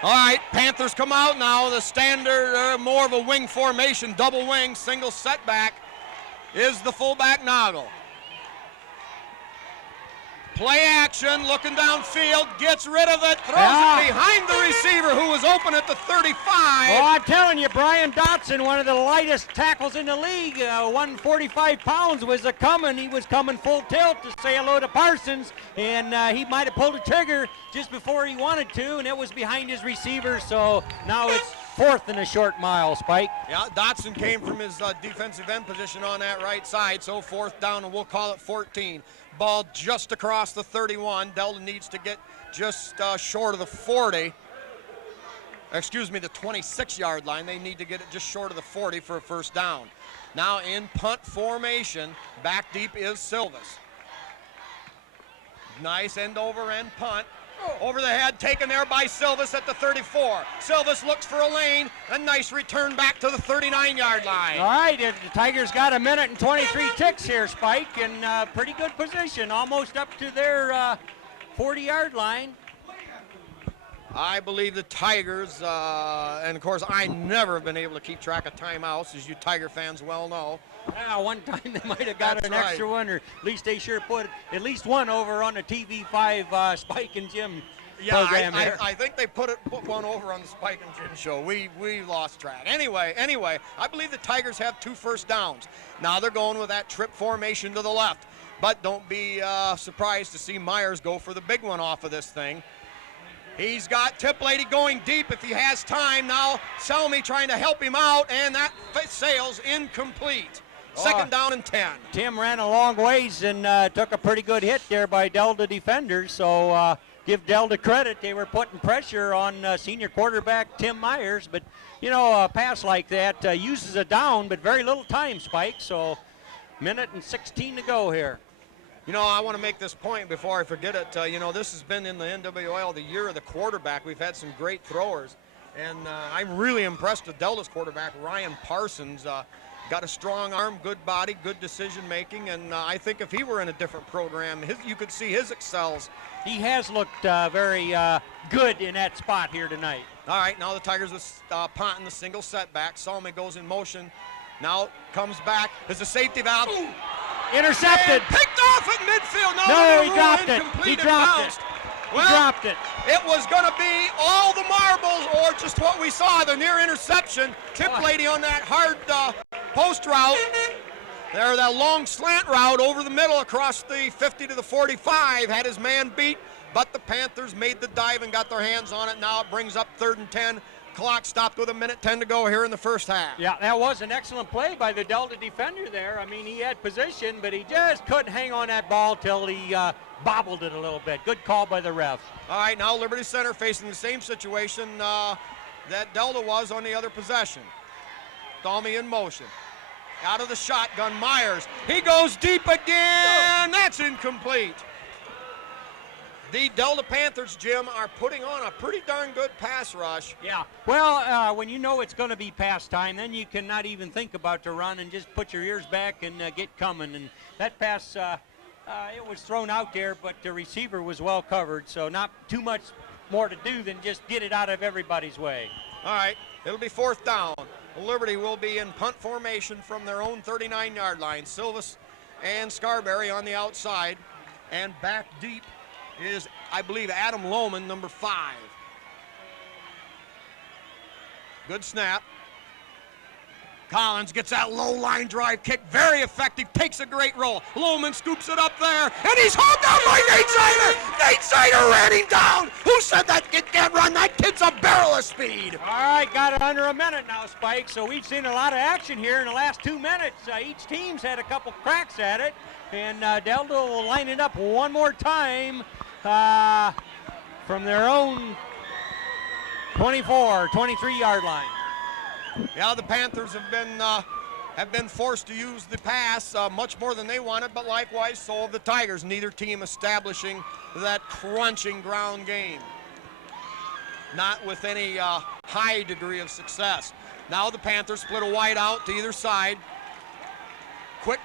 All right, Panthers come out now. The standard, more of a wing formation, double wing, single setback is the fullback Nago. Play action, looking downfield, gets rid of it, throws it behind the receiver who was open at the 35. Well, I'm telling you, Brian Dotson, one of the lightest tackles in the league, 145 pounds was coming. He was coming full tilt to say hello to Parsons, and he might have pulled the trigger just before he wanted to, and it was behind his receiver, so now it's 4th and a short mile, Spike. Yeah, Dotson came from his defensive end position on that right side, so 4th down, and we'll call it 14. Ball just across the 31. Delta needs to get just short of the 40. Excuse me, the 26-yard line. They need to get it just short of the 40 for a 1st down. Now in punt formation, back deep is Silvas. Nice end over end punt. Over the head, taken there by Silvas at the 34. Silvas looks for a lane. A nice return back to the 39-yard line. All right, the Tigers got 1:23 ticks here, Spike, in pretty good position, almost up to their 40-yard line. I believe the Tigers, and of course I never have been able to keep track of timeouts, as you Tiger fans well know. One time they might have got an extra one, or at least they sure put at least one over on the TV5 Spike and Jim program there. I think they put one over on the Spike and Jim show. We lost track. Anyway, I believe the Tigers have 2 first downs. Now they're going with that trip formation to the left. But don't be surprised to see Myers go for the big one off of this thing. He's got Tiplady going deep if he has time. Now Selmy trying to help him out, and that sails incomplete. 2nd down and 10. Tim ran a long ways and took a pretty good hit there by Delta defenders, so give Delta credit. They were putting pressure on senior quarterback Tim Myers, but you know, a pass like that uses a down, but very little time, Spike, so 1:16 to go here. You know, I want to make this point before I forget it. This has been in the NWL the year of the quarterback. We've had some great throwers, and I'm really impressed with Delta's quarterback, Ryan Parsons. Got a strong arm, good body, good decision making, and I think if he were in a different program, you could see his excels. He has looked very good in that spot here tonight. All right, now the Tigers are punting the single setback. Salme goes in motion. Now comes back. There's a safety valve. Intercepted. And picked off at midfield. No, he dropped it. He dropped it. He dropped it. It was going to be all the marbles or just what we saw, the near interception. Tip Lady on that hard post route. There, that long slant route over the middle across the 50 to the 45 had his man beat, but the Panthers made the dive and got their hands on it. Now it brings up 3rd and 10. Clock stopped with 1:10 to go here in the first half. Yeah, that was an excellent play by the Delta defender there. I mean, he had position, but he just couldn't hang on that ball till he bobbled it a little bit. Good call by the refs. All right, now Liberty Center facing the same situation that Delta was on the other possession. Thaumy in motion. Out of the shotgun, Myers. He goes deep again. That's incomplete. The Delta Panthers, Jim, are putting on a pretty darn good pass rush. Yeah. Well, when you know it's going to be pass time, then you cannot even think about the run and just put your ears back and get coming. And that pass, it was thrown out there, but the receiver was well covered, so not too much more to do than just get it out of everybody's way. All right, it'll be 4th down. Liberty will be in punt formation from their own 39-yard line. Silvis and Scarberry on the outside, and back deep is, I believe, Adam Lohman, number 5. Good snap. Collins gets that low line drive kick, very effective, takes a great roll. Lohman scoops it up there, and he's hauled down by Nate Sider. Nate Sider ran him down. Who said that kid can't run? That kid's a barrel of speed. All right, got it under a minute now, Spike. So we've seen a lot of action here in the last 2 minutes. Each team's had a couple cracks at it, and Delta will line it up one more time from their own 24, 23-yard line. Yeah, the Panthers have been forced to use the pass much more than they wanted, but likewise so have the Tigers. Neither team establishing that crunching ground game. Not with any high degree of success. Now the Panthers split a wide out to either side. Quick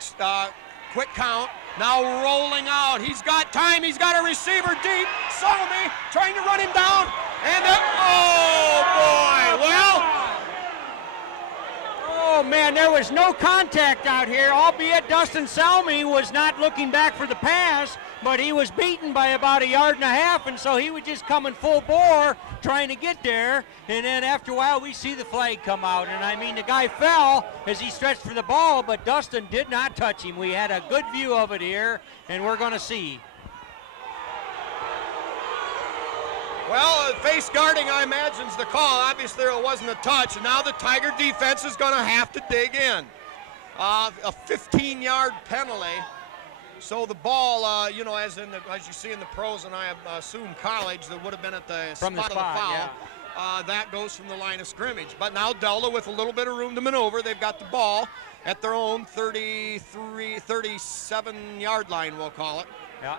count. Now rolling out. He's got time. He's got a receiver deep. Salmi trying to run him down. And oh boy. Well. Oh, man, there was no contact out here, albeit Dustin Salmi was not looking back for the pass, but he was beaten by about 1.5 yards, and so he was just coming full bore trying to get there, and then after a while we see the flag come out, and I mean the guy fell as he stretched for the ball, but Dustin did not touch him. We had a good view of it here, and we're going to see. Well, face guarding, I imagine, is the call. Obviously, it wasn't a touch. And now the Tiger defense is going to have to dig in. A 15-yard penalty. So the ball, you know, as you see in the pros, and I assume college, that would have been at the spot of the foul. Yeah. That goes from the line of scrimmage. But now Delta, with a little bit of room to maneuver, they've got the ball at their own 37-yard line, we'll call it. Yeah.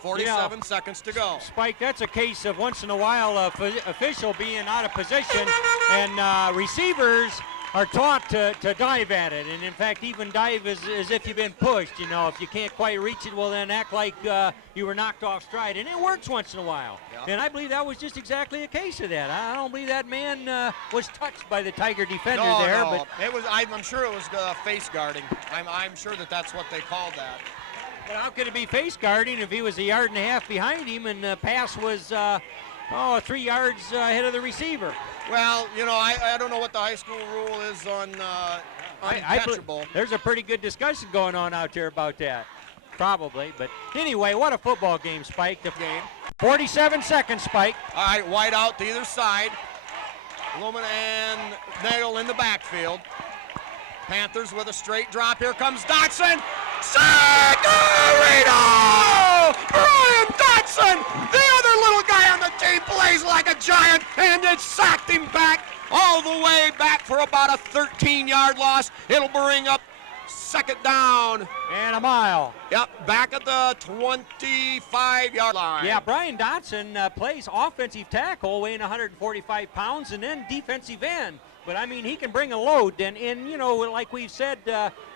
47 seconds to go. Spike, that's a case of once in a while official being out of position, and receivers are taught to dive at it. And in fact, even dive as if you've been pushed. You know, if you can't quite reach it, well then act like you were knocked off stride. And it works once in a while. Yeah. And I believe that was just exactly a case of that. I don't believe that man was touched by the Tiger defender there. No, but it was. I'm sure it was face guarding. I'm sure that's what they called that. But how could it be face guarding if he was 1.5 yards behind him and the pass was 3 yards ahead of the receiver? Well, you know, I don't know what the high school rule is on uncatchable. There's a pretty good discussion going on out there about that. Probably. But anyway, what a football game, Spike. The game. 47 seconds, Spike. All right, wide out to either side. Lohman and Nagel in the backfield. Panthers with a straight drop. Here comes Dotson. Sagarino! Brian Dotson, the other little guy on the team, plays like a giant, and it sacked him back all the way back for about a 13-yard loss. It'll bring up 2nd down. And a mile. Yep, back at the 25-yard line. Yeah, Brian Dotson plays offensive tackle, weighing 145 pounds, and then defensive end. But, I mean, he can bring a load. And you know, like we've said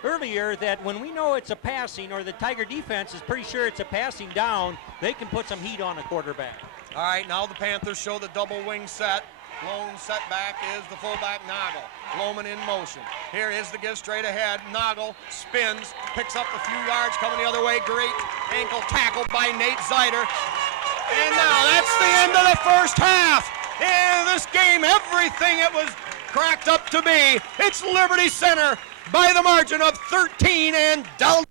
earlier, that when we know it's a passing, or the Tiger defense is pretty sure it's a passing down, they can put some heat on a quarterback. All right, now the Panthers show the double wing set. Lone setback is the fullback, Nagel. Lohman in motion. Here is the give straight ahead. Nagel spins, picks up a few yards, coming the other way. Great ankle tackle by Nate Zider. And now that's the end of the first half. In this game, everything it was cracked up to be. It's Liberty Center by the margin of 13 and down.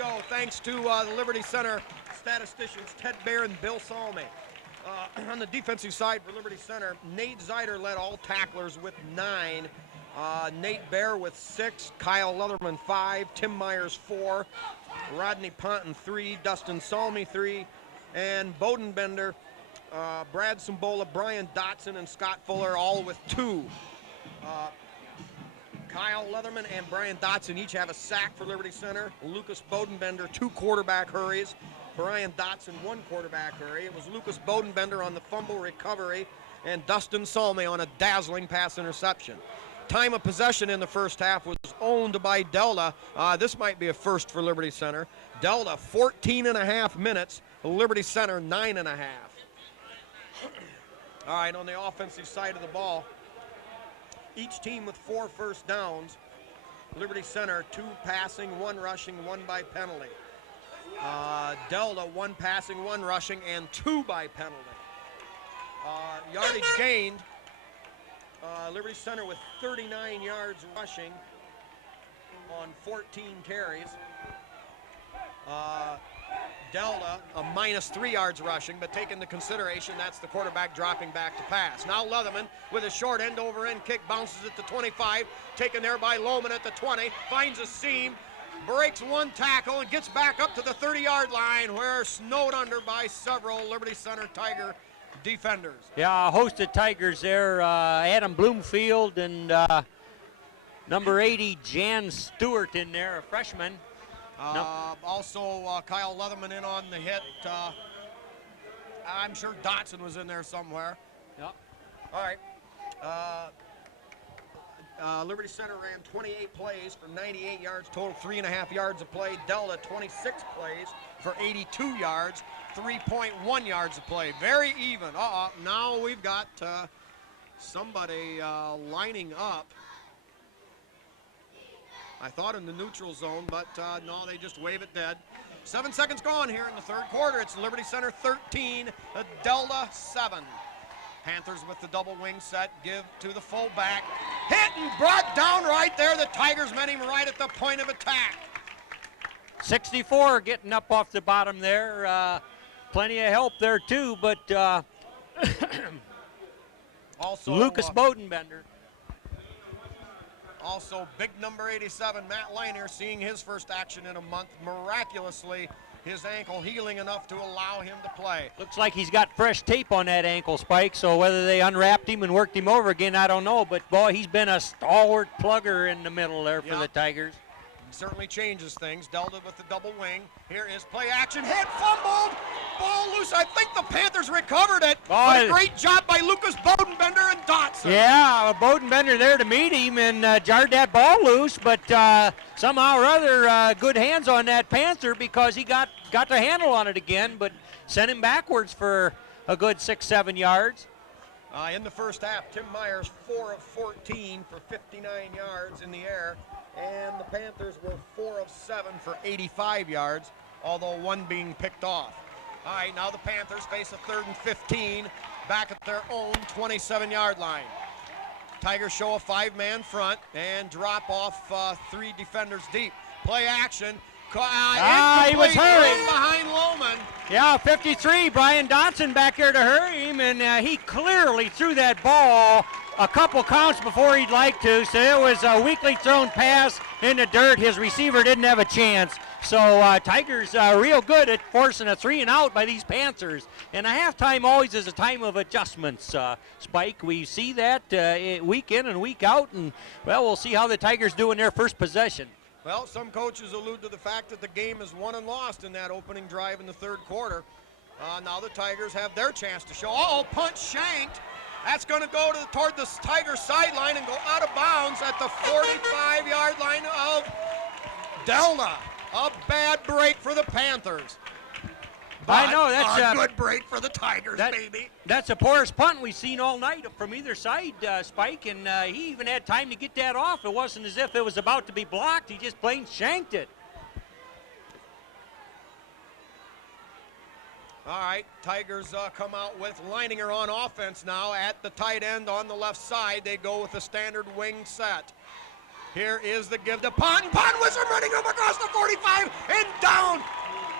go, thanks to the Liberty Center statisticians Ted Bear and Bill Salme. On the defensive side for Liberty Center, Nate Zeider led all tacklers with 9. Nate Bear with 6, Kyle Leatherman 5, Tim Myers 4, Rodney Ponton 3, Dustin Salme 3, and Bodenbender, Brad Sambola, Brian Dotson, and Scott Fuller all with 2. Kyle Leatherman and Brian Dotson each have a sack for Liberty Center. Lucas Bodenbender, 2 quarterback hurries. Brian Dotson, 1 quarterback hurry. It was Lucas Bodenbender on the fumble recovery and Dustin Salme on a dazzling pass interception. Time of possession in the first half was owned by Delta. This might be a first for Liberty Center. Delta, 14.5 minutes. Liberty Center, 9.5. All right, on the offensive side of the ball, each team with 4 first downs. Liberty Center, 2 passing, 1 rushing, 1 by penalty. Delta, 1 passing, 1 rushing, and 2 by penalty. Yardage gained. Liberty Center with 39 yards rushing on 14 carries. Delta, a -3 yards rushing, but take into consideration that's the quarterback dropping back to pass. Now Leatherman with a short end-over-end kick, bounces at the 25, taken there by Lohman at the 20, finds a seam, breaks 1 tackle, and gets back up to the 30-yard line where snowed under by several Liberty Center Tiger defenders. Yeah, a host of Tigers there. Adam Bloomfield and number 80, Jan Stewart in there, a freshman. Also, Kyle Leatherman in on the hit. I'm sure Dotson was in there somewhere. Yep. All right. Liberty Center ran 28 plays for 98 yards total, 3.5 yards a play. Delta, 26 plays for 82 yards, 3.1 yards a play. Very even. Now we've got somebody lining up. I thought in the neutral zone, but no, they just wave it dead. 7 seconds gone here in the third quarter. It's Liberty Center 13, Delta 7. Panthers with the double wing set, give to the fullback. Hit and brought down right there. The Tigers met him right at the point of attack. 64 getting up off the bottom there. Plenty of help there too, but also Lucas Bodenbender. Also, big number 87, Matt Leiner, seeing his first action in a month. Miraculously, his ankle healing enough to allow him to play. Looks like he's got fresh tape on that ankle, Spike, so whether they unwrapped him and worked him over again, I don't know. But, boy, he's been a stalwart plugger in the middle there for the Tigers. Certainly changes things. Delta with the double wing. Here is play action. Hit, fumbled, ball loose. I think the Panthers recovered it. But a great job by Lucas Bodenbender and Dotson. Yeah, Bodenbender there to meet him and jarred that ball loose, but somehow or other good hands on that Panther because he got the handle on it again, but sent him backwards for a good 6-7 yards. In the first half, Tim Myers 4 of 14 for 59 yards in the air. And the Panthers were 4 of 7 for 85 yards, although 1 being picked off. All right, now the Panthers face a 3rd and 15 back at their own 27-yard line. Tigers show a 5-man front and drop off 3 defenders deep. Play action. He was hurried behind Lohman. Yeah, 53, Brian Dotson back there to hurry him, and he clearly threw that ball a couple counts before he'd like to, so it was a weakly thrown pass in the dirt. His receiver didn't have a chance. So Tigers real good at forcing a 3 and out by these Panthers. And a halftime always is a time of adjustments, Spike. We see that week in and week out, and, well, we'll see how the Tigers do in their first possession. Well, some coaches allude to the fact that the game is won and lost in that opening drive in the third quarter. Now the Tigers have their chance to show. Punch shanked. That's going to go toward the Tigers sideline and go out of bounds at the 45-yard line of Delta. A bad break for the Panthers. But I know, that's a good break for the Tigers, baby. That's the poorest punt we've seen all night from either side, Spike, and he even had time to get that off. It wasn't as if it was about to be blocked. He just plain shanked it. All right, Tigers come out with Leininger on offense now at the tight end on the left side. They go with the standard wing set. Here is the give to Ponton. Ponton was running him across the 45 and down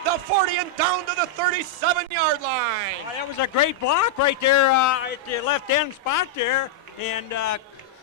the 40 and down to the 37-yard line. That was a great block right there at the left end spot there. And,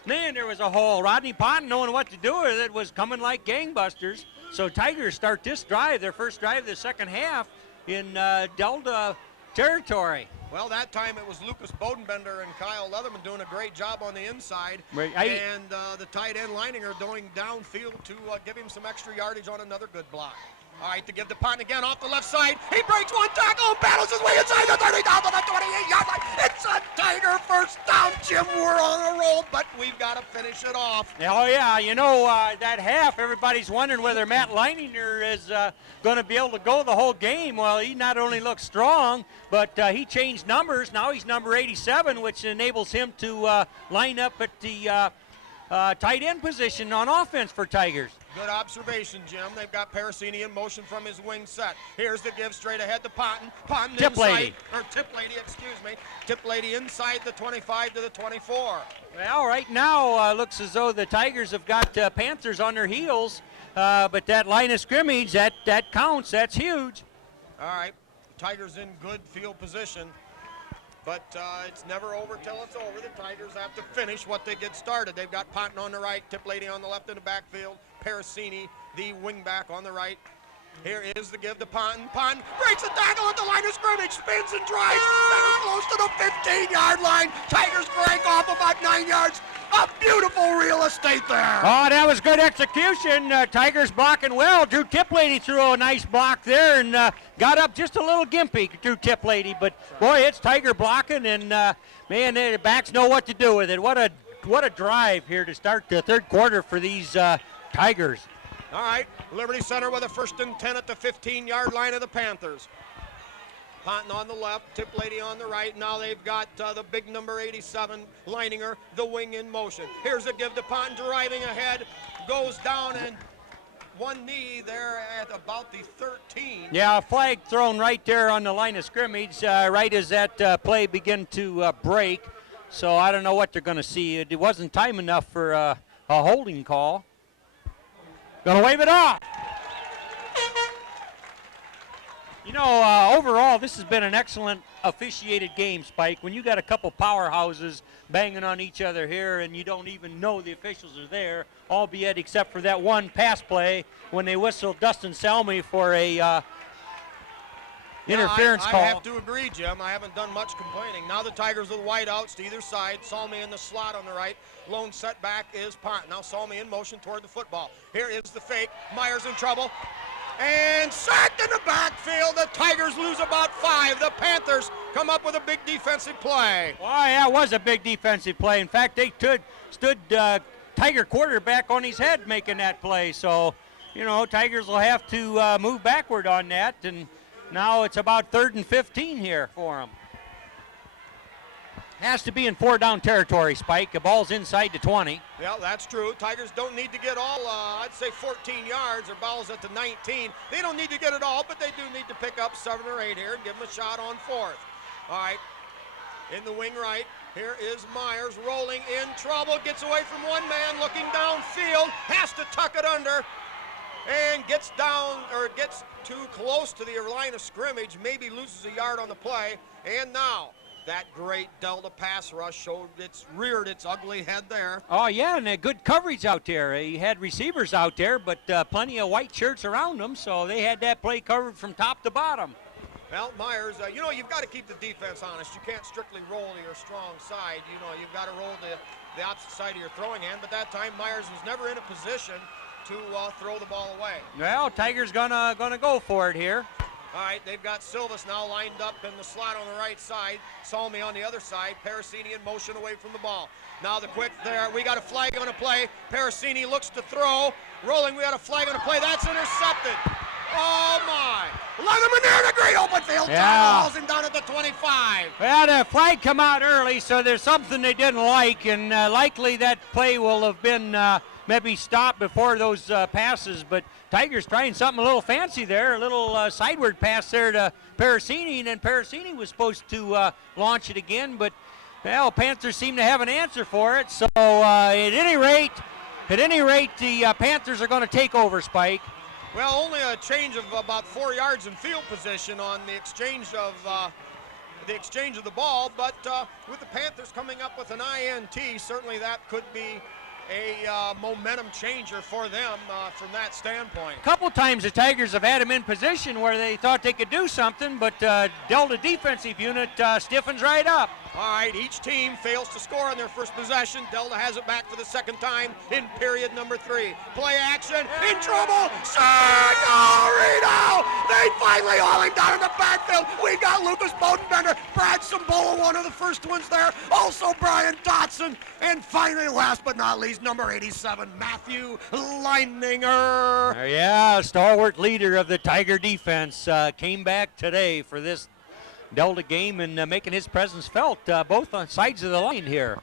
man, there was a hole. Rodney Ponton, knowing what to do with it, was coming like gangbusters. So Tigers start this drive, their first drive of the second half, in Delta territory. Well, that time it was Lucas Bodenbender and Kyle Leatherman doing a great job on the inside. Right. And the tight end Leininger going downfield to give him some extra yardage on another good block. All right, to give to Ponton again off the left side. He breaks one tackle and battles his way inside the 30 down to the 28-yard line. It's a Tiger first down, Jim. We're on a roll, but we've got to finish it off. Oh, yeah. You know, that half, everybody's wondering whether Matt Leininger is going to be able to go the whole game. Well, he not only looks strong, but he changed numbers. Now he's number 87, which enables him to line up at the tight end position on offense for Tigers. Good observation, Jim. They've got Parasini in motion from his wing set. Here's the give straight ahead to Ponton. Ponton inside, or Tiplady, excuse me. Tiplady inside the 25 to the 24. Well, right now looks as though the Tigers have got Panthers on their heels, but that line of scrimmage, that counts. That's huge. All right, Tigers in good field position. But it's never over till it's over. The Tigers have to finish what they get started. They've got Ponton on the right, Tiplady on the left in the backfield, Parasini, the wingback, on the right. Here is the give to Ponton. Ponton breaks a tackle at the line of scrimmage, spins and drives. They're close to the 15-yard line. Tigers break off about 9 yards. A beautiful real estate there. Oh, that was good execution. Tigers blocking well. Drew Tiplady threw a nice block there and got up just a little gimpy, Drew Tiplady. But, boy, it's Tiger blocking, and, man, the backs know what to do with it. What a drive here to start the third quarter for these Tigers. All right, Liberty Center with a 1st and 10 at the 15-yard line of the Panthers. Ponton on the left, Tiplady on the right. Now they've got the big number 87, Leininger, the wing in motion. Here's a give to Ponton, driving ahead, goes down and one knee there at about the 13. Yeah, a flag thrown right there on the line of scrimmage, right as that play began to break. So I don't know what they're going to see. It wasn't time enough for a holding call. Going to wave it off. You know, overall, this has been an excellent officiated game, Spike. When you got a couple powerhouses banging on each other here and you don't even know the officials are there, albeit except for that one pass play when they whistled Dustin Selmy for a interference call. I have to agree, Jim. I haven't done much complaining. Now the Tigers with wideouts to either side. Salmi in the slot on the right. Lone setback is Ponton. Now Salmi in motion toward the football. Here is the fake. Myers in trouble. And sacked in the backfield. The Tigers lose about 5. The Panthers come up with a big defensive play. Well, yeah, it was a big defensive play. In fact, they stood Tiger quarterback on his head making that play. So, you know, Tigers will have to move backward on that. And now it's about 3rd and 15 here for them. Has to be in 4-down territory, Spike. The ball's inside the 20. Yeah, that's true. Tigers don't need to get all, I'd say 14 yards. Their ball's at the 19. They don't need to get it all, but they do need to pick up 7 or 8 here and give them a shot on 4th. All right, in the wing right, here is Myers rolling in trouble. Gets away from one man, looking downfield. Has to tuck it under and gets down, or gets too close to the line of scrimmage. Maybe loses a yard on the play. And now, that great Delta pass rush reared its ugly head there. Oh, yeah, and good coverage out there. He had receivers out there, but plenty of white shirts around them, so they had that play covered from top to bottom. Well, Myers, you know, you've got to keep the defense honest. You can't strictly roll to your strong side. You know, you've got to roll to the opposite side of your throwing hand, but that time Myers was never in a position to throw the ball away. Well, Tigers gonna go for it here. All right, they've got Silvas now lined up in the slot on the right side. Salmi on the other side. Parasini in motion away from the ball. Now the quick there. We got a flag on a play. Parasini looks to throw. Rolling, we got a flag on a play. That's intercepted. Oh, my. Leatherman there in a great open field. Yeah. Hauls him down at the 25. Well, the flag come out early, so there's something they didn't like, and likely that play will have been maybe stopped before those passes, but Tigers trying something a little fancy there, a little sideward pass there to Parasini, and then Parasini was supposed to launch it again, but, well, Panthers seem to have an answer for it, so at any rate, At any rate, the Panthers are going to take over, Spike. Well, only a change of about 4 yards in field position on the exchange of the ball, but with the Panthers coming up with an INT, certainly that could be a momentum changer for them from that standpoint. A couple times the Tigers have had them in position where they thought they could do something, but Delta defensive unit stiffens right up. All right, each team fails to score on their first possession. Delta has it back for the second time in period number 3. Play action, in trouble, Signorino! They finally haul him down in the backfield. We got Lucas Bodenbender, Brad Sambola, one of the first ones there, also Brian Dotson, and finally, last but not least, number 87, Matthew Leininger. Yeah, stalwart leader of the Tiger defense came back today for this Delta game and making his presence felt both on sides of the line here.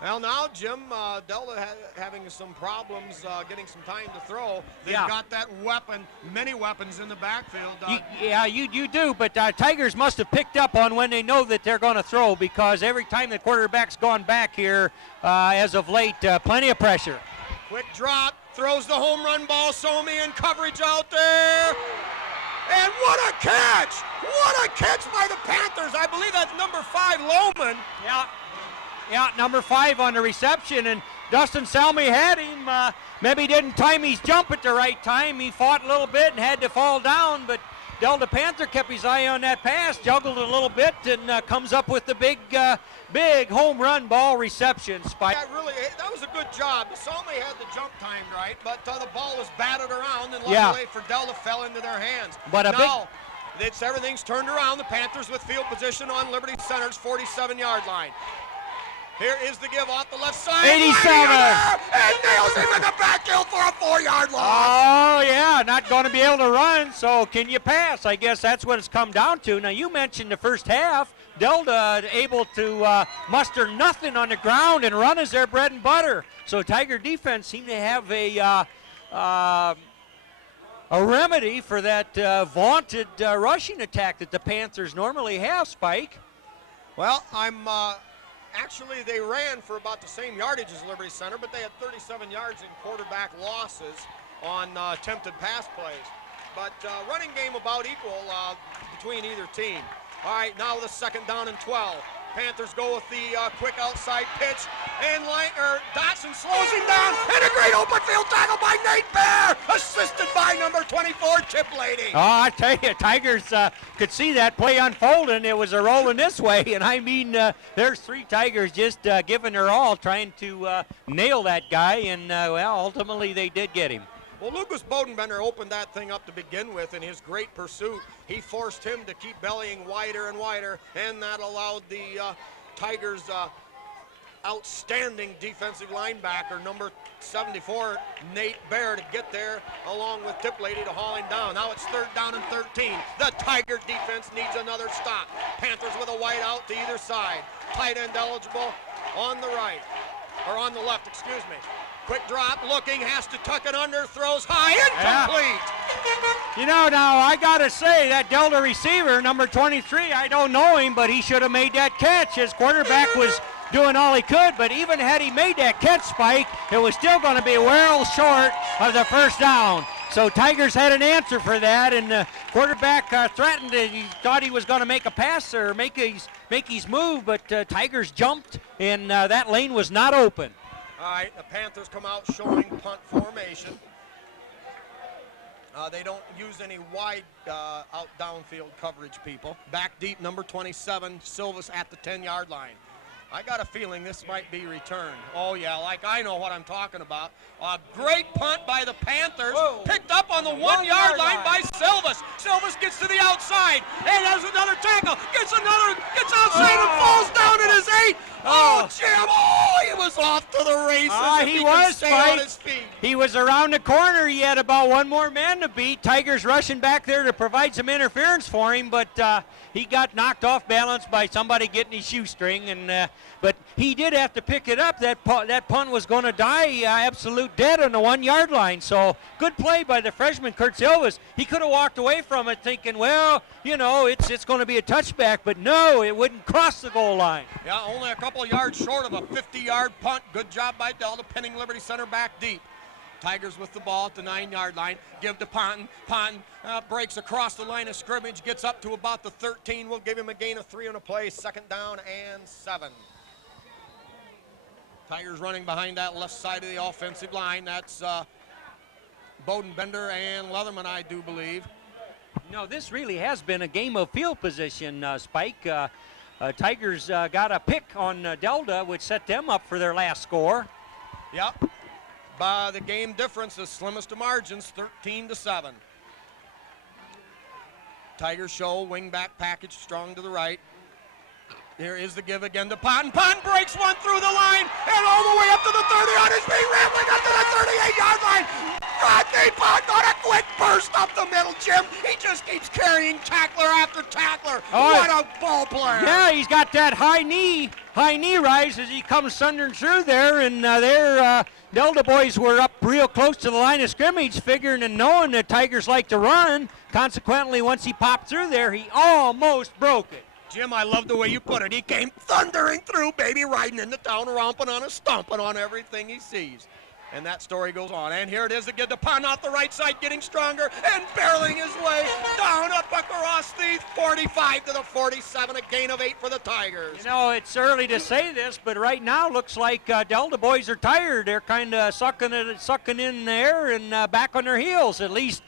Well, now, Jim, Delta having some problems getting some time to throw. They've got that weapon, many weapons in the backfield. You do, but Tigers must have picked up on when they know that they're going to throw, because every time the quarterback's gone back here as of late, plenty of pressure. Quick drop, throws the home run ball, Somi in coverage out there. And what a catch! What a catch by the Panthers. I believe that's number 5, Lohman. Yeah, number 5 on the reception, and Dustin Salmi had him. Maybe didn't time his jump at the right time. He fought a little bit and had to fall down, but Delta Panther kept his eye on that pass, juggled a little bit, and comes up with the big home run ball reception. Spike. Yeah, really, that was a good job. Salmi had the jump timed right, but the ball was batted around, and luckily for Delta fell into their hands. But everything's turned around. The Panthers with field position on Liberty Center's 47-yard line. Here is the give off the left side. 87. And nails him in the backfield for a 4-yard loss. Oh, yeah, not going to be able to run, so can you pass? I guess that's what it's come down to. Now, you mentioned the first half. Delta able to muster nothing on the ground and run as their bread and butter. So Tiger defense seemed to have a remedy for that vaunted rushing attack that the Panthers normally have, Spike. Well, actually, they ran for about the same yardage as Liberty Center, but they had 37 yards in quarterback losses on attempted pass plays. But running game about equal between either team. All right, now the second down and 12. Panthers go with the quick outside pitch, and Dotson slows him down, and a great open field tackle by Nate Bear, assisted by number 24, Chip Lady. Oh, I tell you, Tigers could see that play unfolding. It was a rolling this way, and I mean, there's 3 Tigers just giving their all, trying to nail that guy, and ultimately they did get him. Well, Lucas Bodenbender opened that thing up to begin with in his great pursuit. He forced him to keep bellying wider and wider, and that allowed the Tigers' outstanding defensive linebacker, number 74, Nate Bear, to get there, along with Tip Lady to haul him down. Now it's 3rd down and 13. The Tiger defense needs another stop. Panthers with a wide out to either side. Tight end eligible on the right, or on the left, excuse me. Quick drop, looking, has to tuck it under, throws high, incomplete. You know, now I gotta say that Delta receiver, number 23, I don't know him, but he should have made that catch. His quarterback was doing all he could, but even had he made that catch, Spike, it was still going to be well short of the first down. So Tigers had an answer for that, and the quarterback threatened it. He thought he was going to make a pass or make his move, but Tigers jumped, and that lane was not open. All right, the Panthers come out showing punt formation. They don't use any wide out downfield coverage, people. Back deep, number 27, Silvas at the 10-yard line. I got a feeling this might be returned. Oh, yeah, like I know what I'm talking about. A great punt by the Panthers. Whoa. Picked up on the 1-yard line by Silvas. Silvas gets to the outside and has another tackle. Gets outside and falls down at his 8. Oh, Jim, he was off to the races. He was, stay on his feet. He was around the corner. He had about one more man to beat. Tigers rushing back there to provide some interference for him, but he got knocked off balance by somebody getting his shoestring. But he did have to pick it up. That punt was going to die absolute dead on the 1 yard line. So good play by the freshman Kurt Silvas. He could have walked away from it thinking, well, you know, it's going to be a touchback, but no, it wouldn't cross the goal line. Yeah, only a couple of yards short of a 50-yard punt. Good job by Delta, pinning Liberty Center back deep. Tigers with the ball at the 9 yard line. Give to Ponton. Ponton breaks across the line of scrimmage, gets up to about the 13. We'll give him a gain of 3 on a play. 2nd down and 7. Tigers running behind that left side of the offensive line. That's Bowden Bender and Leatherman, I do believe. No, this really has been a game of field position, Spike. Tigers got a pick on Delta, which set them up for their last score. Yep. By the game difference, the slimmest of margins, 13-7. Tigers show wing back package strong to the right. Here is the give again to Ponton. Ponton breaks one through the line and all the way up to the 30 on his feet, rambling up to the 38-yard line. Rodney Ponton on a quick burst up the middle, Jim. He just keeps carrying tackler after tackler. Oh, what a ball player. Yeah, he's got that high knee rise as he comes thundering through there, and Delta boys were up real close to the line of scrimmage, figuring and knowing that Tigers like to run. Consequently, once he popped through there, he almost broke it. Jim, I love the way you put it. He came thundering through, baby, riding into town, romping on us, stomping on everything he sees. And that story goes on. And here it is again to Ponton off the right side, getting stronger and barreling his way down up across the 45 to the 47, a gain of 8 for the Tigers. You know, it's early to say this, but right now looks like Delta boys are tired. They're kind of sucking in there and back on their heels, at least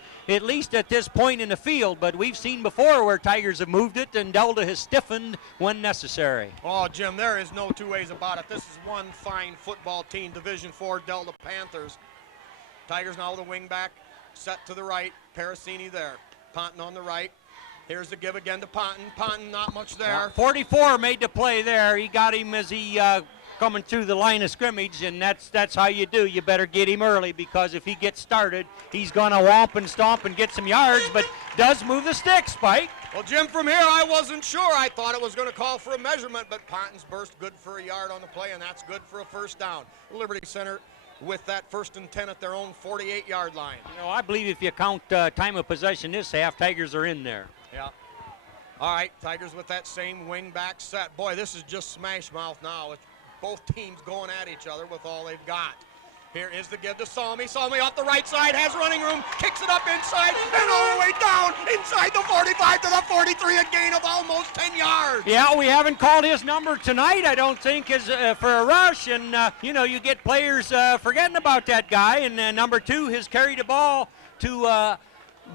at this point in the field. But we've seen before where Tigers have moved it and Delta has stiffened when necessary. Oh, Jim, there is no two ways about it. This is one fine football team, Division IV Delta Panthers. Tigers now with a wing back, set to the right. Parasini there. Ponton on the right. Here's the give again to Ponton. Ponton not much there. 44 made the play there. He got him as he coming through the line of scrimmage, and that's how you do. You better get him early, because if he gets started, he's going to whomp and stomp and get some yards, but does move the stick, Spike. Well, Jim, from here, I wasn't sure. I thought it was going to call for a measurement, but Ponton's burst good for a yard on the play, and that's good for a first down. Liberty Center with that 1st and 10 at their own 48-yard line. You know, I believe if you count time of possession this half, Tigers are in there. Yeah. All right, Tigers with that same wing back set. Boy, this is just smash mouth now. It's both teams going at each other with all they've got. Here is the give to Salmi. Salmi off the right side, has running room, kicks it up inside, and all the way down inside the 45 to the 43, a gain of almost 10 yards. Yeah, we haven't called his number tonight, I don't think, is for a rush. And, you know, you get players forgetting about that guy. And number 2 has carried the ball to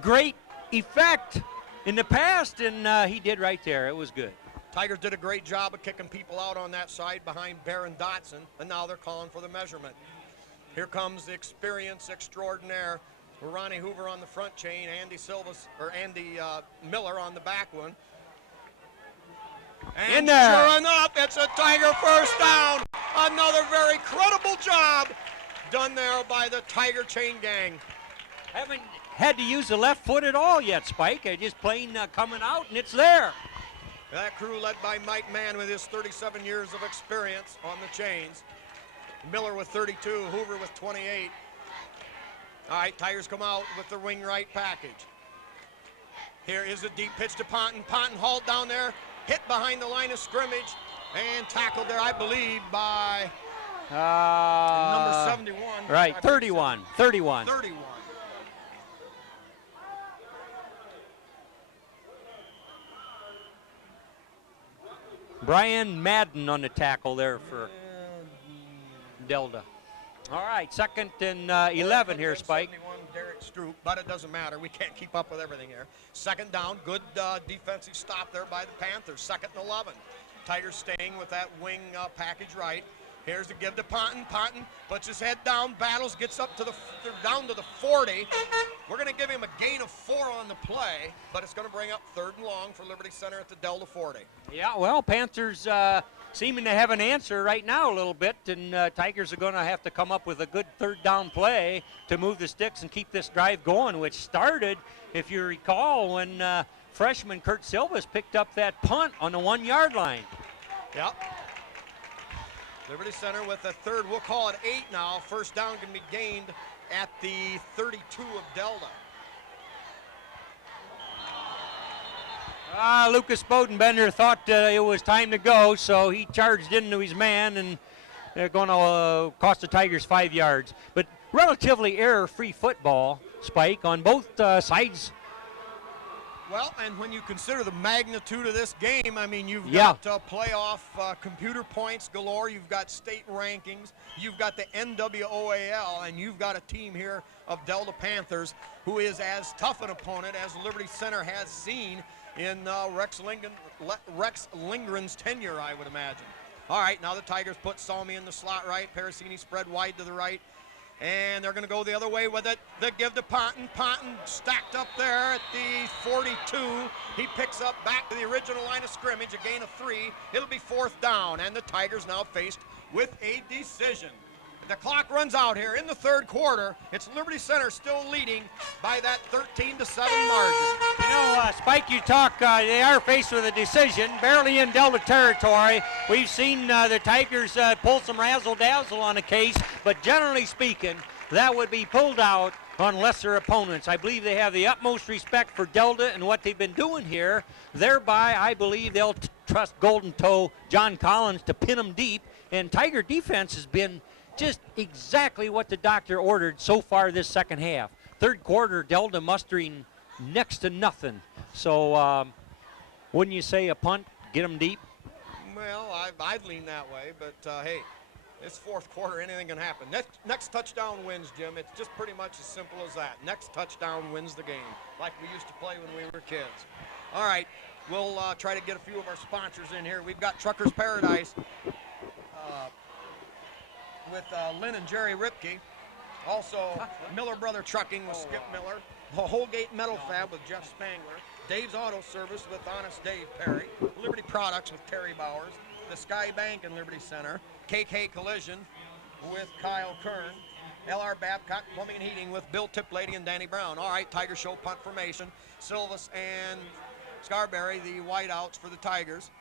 great effect in the past, and he did right there. It was good. Tigers did a great job of kicking people out on that side behind Baron Dotson, and now they're calling for the measurement. Here comes the experience extraordinaire. Ronnie Hoover on the front chain, Andy Miller on the back one. And sure enough, it's a Tiger first down. Another very credible job done there by the Tiger chain gang. Haven't had to use the left foot at all yet, Spike. They're just plain coming out, and it's there. That crew led by Mike Mann with his 37 years of experience on the chains. Miller with 32, Hoover with 28. All right, Tigers come out with the wing right package. Here is a deep pitch to Ponton. Ponton hauled down there, hit behind the line of scrimmage, and tackled there, I believe, by number 71. Right, 31. 31. Brian Madden on the tackle there for Delta. All right, 2nd and 11 here, Spike. Derek Stroop, but it doesn't matter. We can't keep up with everything here. 2nd down, good defensive stop there by the Panthers. 2nd and 11. Tigers staying with that wing package right. Here's the give to Ponton. Ponton puts his head down, battles, gets up to down to the 40. We're going to give him a gain of 4 on the play, but it's going to bring up 3rd and long for Liberty Center at the Delta 40. Yeah, well, Panthers seeming to have an answer right now a little bit, and Tigers are going to have to come up with a good third down play to move the sticks and keep this drive going, which started, if you recall, when freshman Kurt Silvas picked up that punt on the 1-yard line. Yep. Liberty Center with a third, we'll call it 8 now. First down can be gained at the 32 of Delta. Lucas Bodenbender thought it was time to go, so he charged into his man, and they're going to cost the Tigers 5 yards. But relatively error-free football, Spike, on both sides. Well, and when you consider the magnitude of this game, I mean, you've got playoff computer points galore, you've got state rankings, you've got the NWOAL, and you've got a team here of Delta Panthers who is as tough an opponent as Liberty Center has seen in Rex Lindgren's tenure, I would imagine. All right, now the Tigers put Salmi in the slot right, Parasini spread wide to the right, and they're going to go the other way with it. They give to Ponton. Ponton stacked up there at the 42. He picks up back to the original line of scrimmage, a gain of 3. It'll be 4th down, and the Tigers now faced with a decision. The clock runs out here in the third quarter. It's Liberty Center still leading by that 13-7 margin. You know, Spike, you talk, they are faced with a decision, barely in Delta territory. We've seen the Tigers pull some razzle-dazzle on a case, but generally speaking, that would be pulled out on lesser opponents. I believe they have the utmost respect for Delta and what they've been doing here. Thereby, I believe they'll trust Golden Toe John Collins to pin them deep, and Tiger defense has been just exactly what the doctor ordered so far this second half. Third quarter, Delta mustering next to nothing. So wouldn't you say a punt, get them deep? Well, I'd lean that way, but hey, it's fourth quarter, anything can happen. Next touchdown wins, Jim. It's just pretty much as simple as that. Next touchdown wins the game, like we used to play when we were kids. All right, we'll try to get a few of our sponsors in here. We've got Truckers Paradise with Lynn and Jerry Ripke. Also, Miller Brother Trucking with Skip Miller. Holgate Metal Fab with Jeff Spangler. Dave's Auto Service with Honest Dave Perry. Liberty Products with Terry Bowers. The Sky Bank in Liberty Center. KK Collision with Kyle Kern. LR Babcock Plumbing and Heating with Bill Tiplady and Danny Brown. All right, Tiger Show punt formation. Silvas and Scarberry, the wideouts for the Tigers.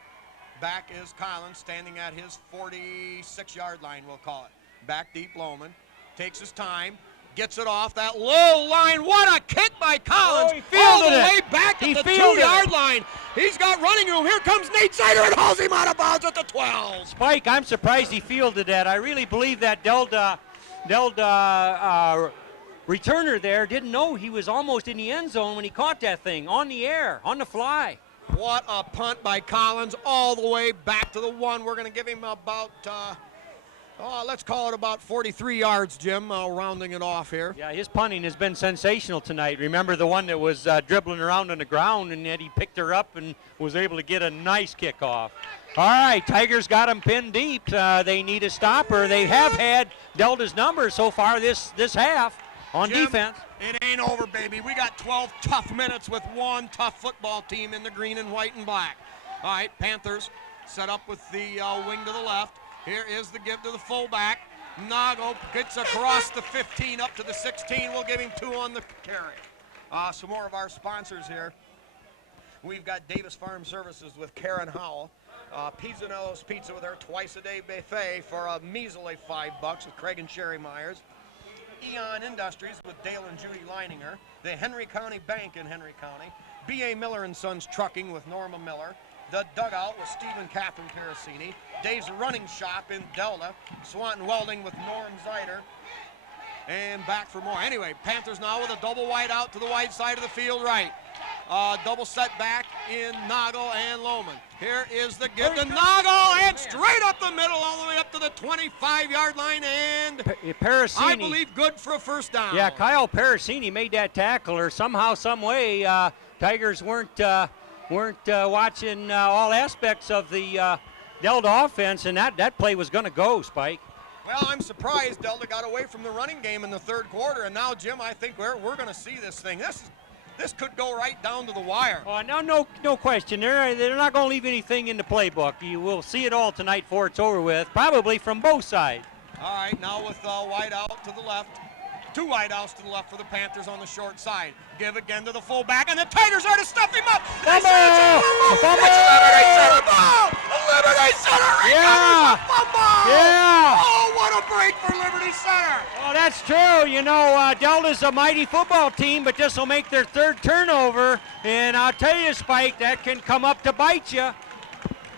Back is Collins standing at his 46-yard line, we'll call it. Back deep, Lohman takes his time, gets it off that low line. What a kick by Collins! Oh, he fielded all the it. way back at the 2-yard line. He's got running room. Here comes Nate Sider and hauls him out of bounds at the 12. Spike, I'm surprised he fielded that. I really believe that Delta returner there didn't know he was almost in the end zone when he caught that thing on the air, on the fly. What a punt by Collins all the way back to the 1. We're going to give him about, let's call it about 43 yards, Jim, rounding it off here. Yeah, his punting has been sensational tonight. Remember the one that was dribbling around on the ground, and yet he picked her up and was able to get a nice kickoff. All right, Tigers got him pinned deep. They need a stopper. They have had Delta's number so far this half on Jim, defense. It ain't over, baby. We got 12 tough minutes with one tough football team in the green and white and black. All right, Panthers set up with the wing to the left. Here is the give to the fullback. Nago gets across the 15 up to the 16. We'll give him 2 on the carry. Some more of our sponsors here. We've got Davis Farm Services with Karen Howell. Pizzanello's Pizza with their twice-a-day buffet for a measly $5 with Craig and Sherry Myers. Eon Industries with Dale and Judy Leininger. The Henry County Bank in Henry County. B.A. Miller & Sons Trucking with Norma Miller. The Dugout with Steve and Catherine Piracini. Dave's Running Shop in Delta. Swanton Welding with Norm Zeider. And back for more. Anyway, Panthers now with a double wide out to the wide side of the field right. Double set back in Nago and Lohman. Here is the give to Nago, and straight up the middle all the way up to the 25-yard line, and Parasini, I believe good for a first down. Yeah, Kyle Parasini made that tackle, or somehow, some way, Tigers weren't watching all aspects of the Delta offense, and that play was going to go, Spike. Well, I'm surprised Delta got away from the running game in the third quarter, and now, Jim, I think we're going to see this thing. This could go right down to the wire. Oh, no question. They're not going to leave anything in the playbook. You will see it all tonight before it's over with, probably from both sides. All right, now with wide out to the left. 2 wide outs to the left for the Panthers on the short side. Give again to the fullback, and the Tigers are to stuff him up. Fumble! Fumble! It's Liberty Center ball! Liberty Center recovers a fumble! Yeah! Oh, what a break for Liberty Center! Oh, that's true. You know, Delta's a mighty football team, but this will make their 3rd turnover. And I'll tell you, Spike, that can come up to bite you.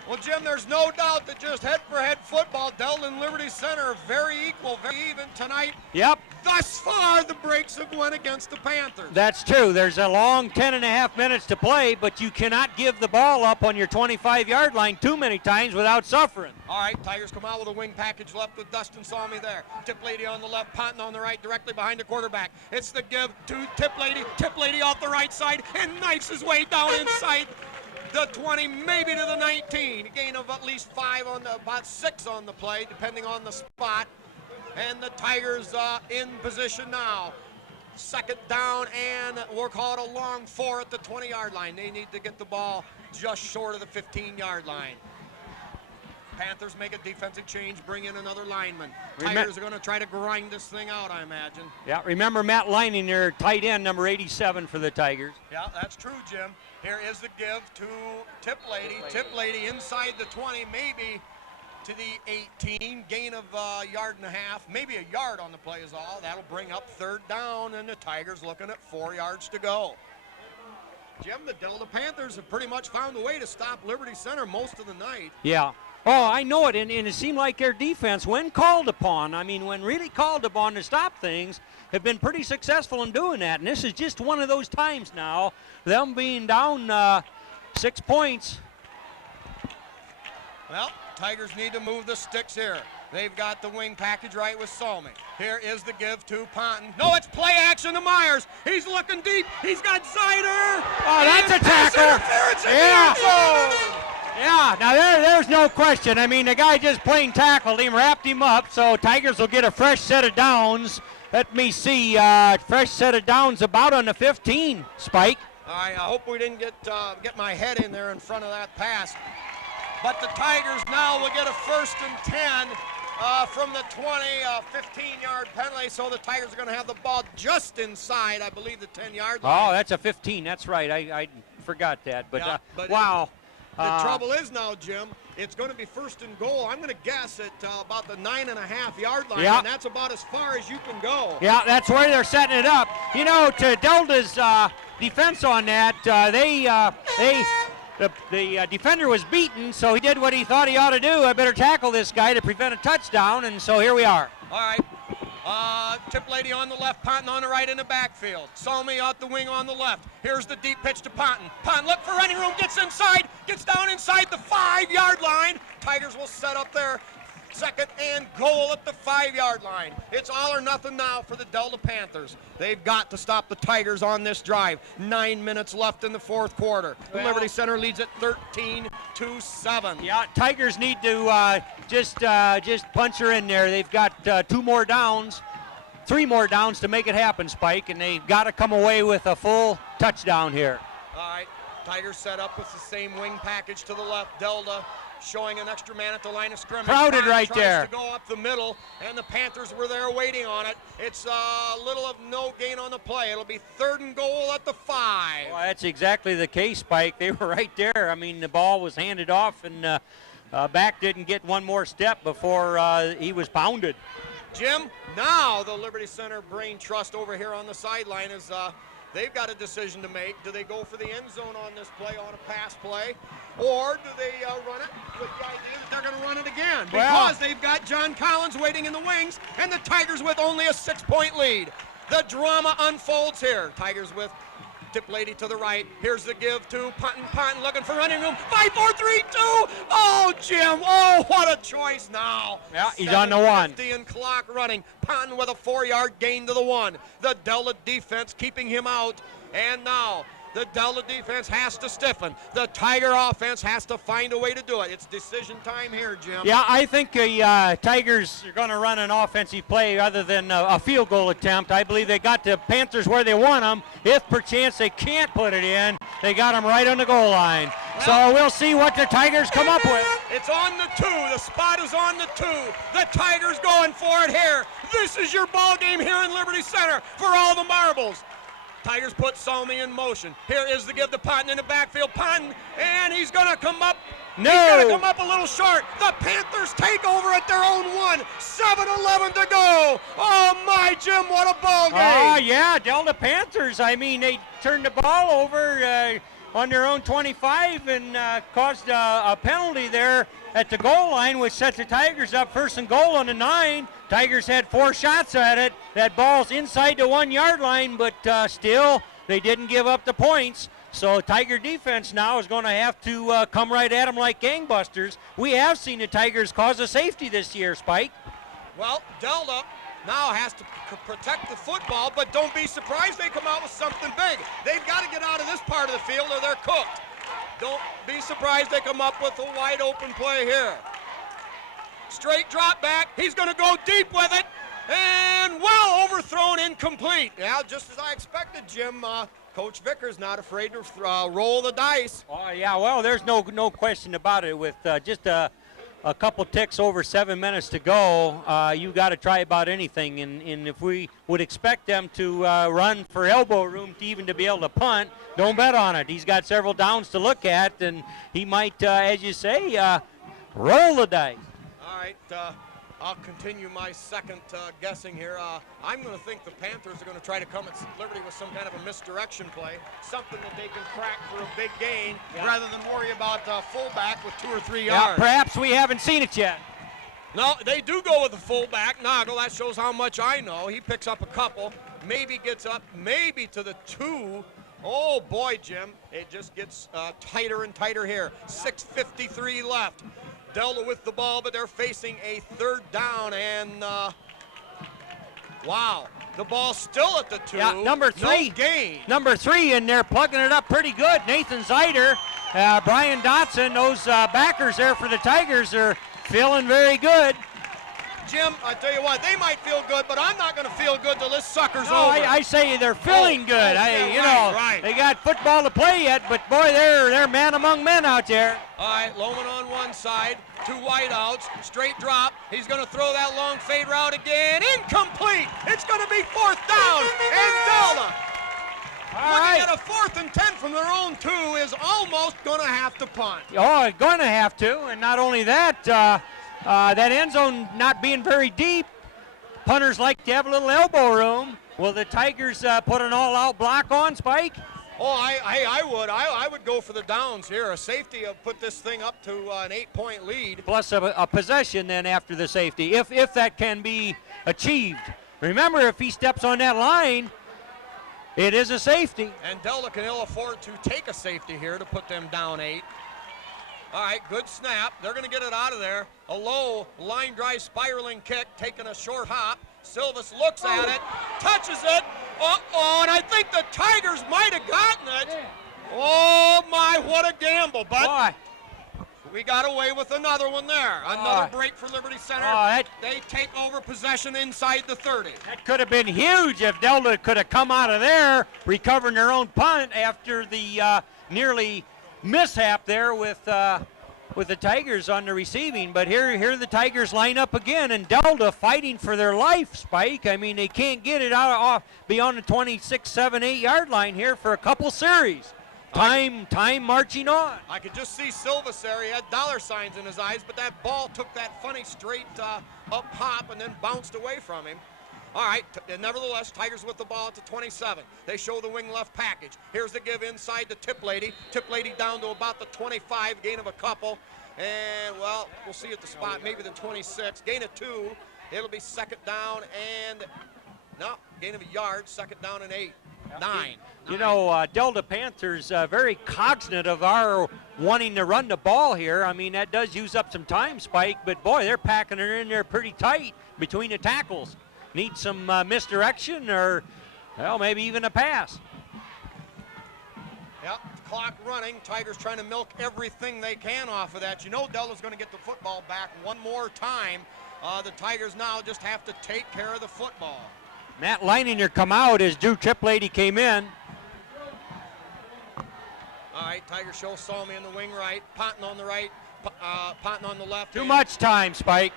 Well, Jim, there's no doubt that just head-for-head football, Delta and Liberty Center are very equal, very even tonight. Yep. Thus far, the breaks have went against the Panthers. That's true. There's a long 10.5 minutes to play, but you cannot give the ball up on your 25-yard line too many times without suffering. All right, Tigers come out with a wing package left with Dustin Salmi there. Tip Lady on the left, Ponton on the right, directly behind the quarterback. It's the give to Tip Lady. Tip Lady off the right side and knifes his way down inside the 20, maybe to the 19. A gain of at least 5 on about 6 on the play, depending on the spot. And the Tigers in position now. 2nd down, and we'll call it a long 4 at the 20-yard line. They need to get the ball just short of the 15-yard line. Panthers make a defensive change, bring in another lineman. Tigers are going to try to grind this thing out, I imagine. Yeah, remember Matt Leining, their tight end, number 87 for the Tigers. Yeah, that's true, Jim. Here is the give to Tip Lady. Tip Lady inside the 20, maybe to the 18. Gain of a yard and a half, maybe a yard on the play is all. That'll bring up 3rd down, and the Tigers looking at 4 yards to go. Jim, the Delta Panthers have pretty much found a way to stop Liberty Center most of the night. Yeah. Oh, I know it, and it seemed like their defense, when called upon, when really called upon to stop things, have been pretty successful in doing that. And this is just one of those times now, them being down 6 points. Well, Tigers need to move the sticks here. They've got the wing package right with Salmi. Here is the give to Ponton. No, it's play action to Myers. He's looking deep. He's got Zider. Oh, that's a tackle. Yeah. Yeah, now there's no question. The guy just plain tackled him, wrapped him up, so Tigers will get a fresh set of downs. Let me see, fresh set of downs about on the 15, Spike. All right, I hope we didn't get my head in there in front of that pass. But the Tigers now will get a 1st and 10 from the 20, 15-yard penalty, so the Tigers are going to have the ball just inside, I believe, the 10-yard line. Oh, that's a 15, that's right. I forgot that, but, yeah, but wow. The trouble is now, Jim, it's going to be 1st and goal. I'm going to guess at about the 9.5-yard line, yeah. And that's about as far as you can go. Yeah, that's where they're setting it up. To Delta's defense on that, the defender was beaten, so he did what he thought he ought to do. I better tackle this guy to prevent a touchdown, and so here we are. All right. Tip Lady on the left, Ponton on the right in the backfield. Salmi out the wing on the left. Here's the deep pitch to Ponton. Ponton, look for running room, gets inside, gets down inside the 5-yard line. Tigers will set up their 2nd and goal at the 5-yard line. It's all or nothing now for the Delta Panthers. They've got to stop the Tigers on this drive. 9 minutes left in the 4th quarter. The Liberty Center leads at 13-7. Yeah, Tigers need to just punch her in there. They've got 3 more downs to make it happen, Spike, and they've got to come away with a full touchdown here. All right, Tigers set up with the same wing package to the left. Delta showing an extra man at the line of scrimmage. Crowded right there. Tries to go up the middle, and the Panthers were there waiting on it. It's a little of no gain on the play. It'll be 3rd and goal at the 5. Well, that's exactly the case, Spike. They were right there. The ball was handed off, and back didn't get one more step before he was pounded. Jim, now the Liberty Center Brain Trust over here on the sideline is they've got a decision to make. Do they go for the end zone on this play, on a pass play, or do they run it with the idea that they're going to run it again? Because they've got John Collins waiting in the wings, and the Tigers with only a 6-point lead. The drama unfolds here. Tigers with Tip Lady to the right. Here's the give to Ponton. Ponton looking for running room. 5, 4, 3, 2. Oh, Jim. Oh, what a choice now. Yeah, he's on the 1. 7:50 and clock running. Ponton with a 4-yard gain to the 1. The Delta defense keeping him out. And now The Delta defense has to stiffen. The Tiger offense has to find a way to do it. It's decision time here, Jim. Yeah, I think the Tigers are going to run an offensive play other than a field goal attempt. I believe they got the Panthers where they want them. If perchance they can't put it in, they got them right on the goal line. So we'll see what the Tigers come up with. It's on the 2. The spot is on the 2. The Tigers going for it here. This is your ball game here in Liberty Center for all the marbles. Tigers put Salmi in motion. Here is the give to Ponton in the backfield. Ponton, and he's going to come up. No. He's going to come up a little short. The Panthers take over at their own 1. 7:11 to go. Oh, my, Jim, what a ball game. Oh, yeah, Delta Panthers. I mean, they turned the ball over on their own 25 and caused a penalty there at the goal line, which set the Tigers up first and goal on the 9. Tigers had 4 shots at it. That ball's inside the 1 yard line, but still they didn't give up the points. So Tiger defense now is going to have to come right at them like gangbusters. We have seen the Tigers cause a safety this year, Spike. Well, Delta now has to protect the football, but don't be surprised they come out with something big. They've got to get out of this part of the field or they're cooked. Don't be surprised they come up with a wide open play here. Straight drop back. He's going to go deep with it. And well overthrown, incomplete. Yeah, just as I expected, Jim. Coach Vickers not afraid to roll the dice. Oh, yeah, well, there's no question about it. With just a couple ticks over 7 minutes to go, you got to try about anything. And if we would expect them to run for elbow room to even to be able to punt, don't bet on it. He's got several downs to look at, and he might, as you say, roll the dice. All right, I'll continue my second guessing here. I'm going to think the Panthers are going to try to come at Liberty with some kind of a misdirection play, something that they can crack for a big gain, rather than worry about fullback with 2 or 3 yards. Yeah, perhaps we haven't seen it yet. No, they do go with the fullback. Noggle, that shows how much I know. He picks up a couple, maybe gets up, maybe to the 2. Oh, boy, Jim, it just gets tighter and tighter here. 6:53 left. Delta with the ball, but they're facing a 3rd down, and wow, the ball's still at the 2. Yeah, number 3. No gain. Number 3, and they're plugging it up pretty good. Nathan Zeider, Brian Dotson, those backers there for the Tigers are feeling very good. Jim, I tell you what, they might feel good, but I'm not going to feel good till this sucker's over. I say they're feeling good. Right. They got football to play yet, but boy, they're man among men out there. All right, Loman on one side, 2 wideouts, straight drop. He's going to throw that long fade route again. Incomplete. It's going to be 4th down, and Delta, looking at a 4th and 10 from their own 2, is almost going to have to punt. Oh, going to have to, and not only that, that end zone not being very deep, punters like to have a little elbow room. Will the Tigers put an all-out block on, Spike? Oh, I would go for the downs here. A safety will put this thing up to an 8-point lead. Plus a possession then after the safety, if that can be achieved. Remember, if he steps on that line, it is a safety. And Delta can ill afford to take a safety here to put them down 8. All right, good snap. They're going to get it out of there. A low line drive spiraling kick, taking a short hop. Silvas looks at it, touches it. Uh-oh, and I think the Tigers might have gotten it. Oh, my, what a gamble. But we got away with another one there. Another break for Liberty Center. They take over possession inside the 30. That could have been huge if Delta could have come out of there, recovering their own punt after the nearly mishap there with the Tigers on the receiving. But here the Tigers line up again, and Delta fighting for their life, Spike. I mean, they can't get it off beyond the 26, 7, 8 yard line here for a couple series. Time marching on. I could just see Silvas there. He had dollar signs in his eyes, but that ball took that funny straight up hop and then bounced away from him. All right, nevertheless, Tigers with the ball at the 27. They show the wing left package. Here's the give inside to Tip Lady. Tip Lady down to about the 25, gain of a couple. And, well, we'll see at the spot, maybe the 26. Gain of 2. It'll be 2nd down and, no, gain of a yard, 2nd down and 8. 9. You know, Delta Panthers very cognizant of our wanting to run the ball here. I mean, that does use up some time, Spike, but, boy, they're packing it in there pretty tight between the tackles. Need some misdirection or, well, maybe even a pass. Yep, clock running. Tigers trying to milk everything they can off of that. You know Delta's going to get the football back one more time. The Tigers now just have to take care of the football. Matt Leininger come out as Drew Triplady came in. All right, Tigers show Salmi in the wing right, Ponton on the right, Ponton on the left. Too much time, Spike.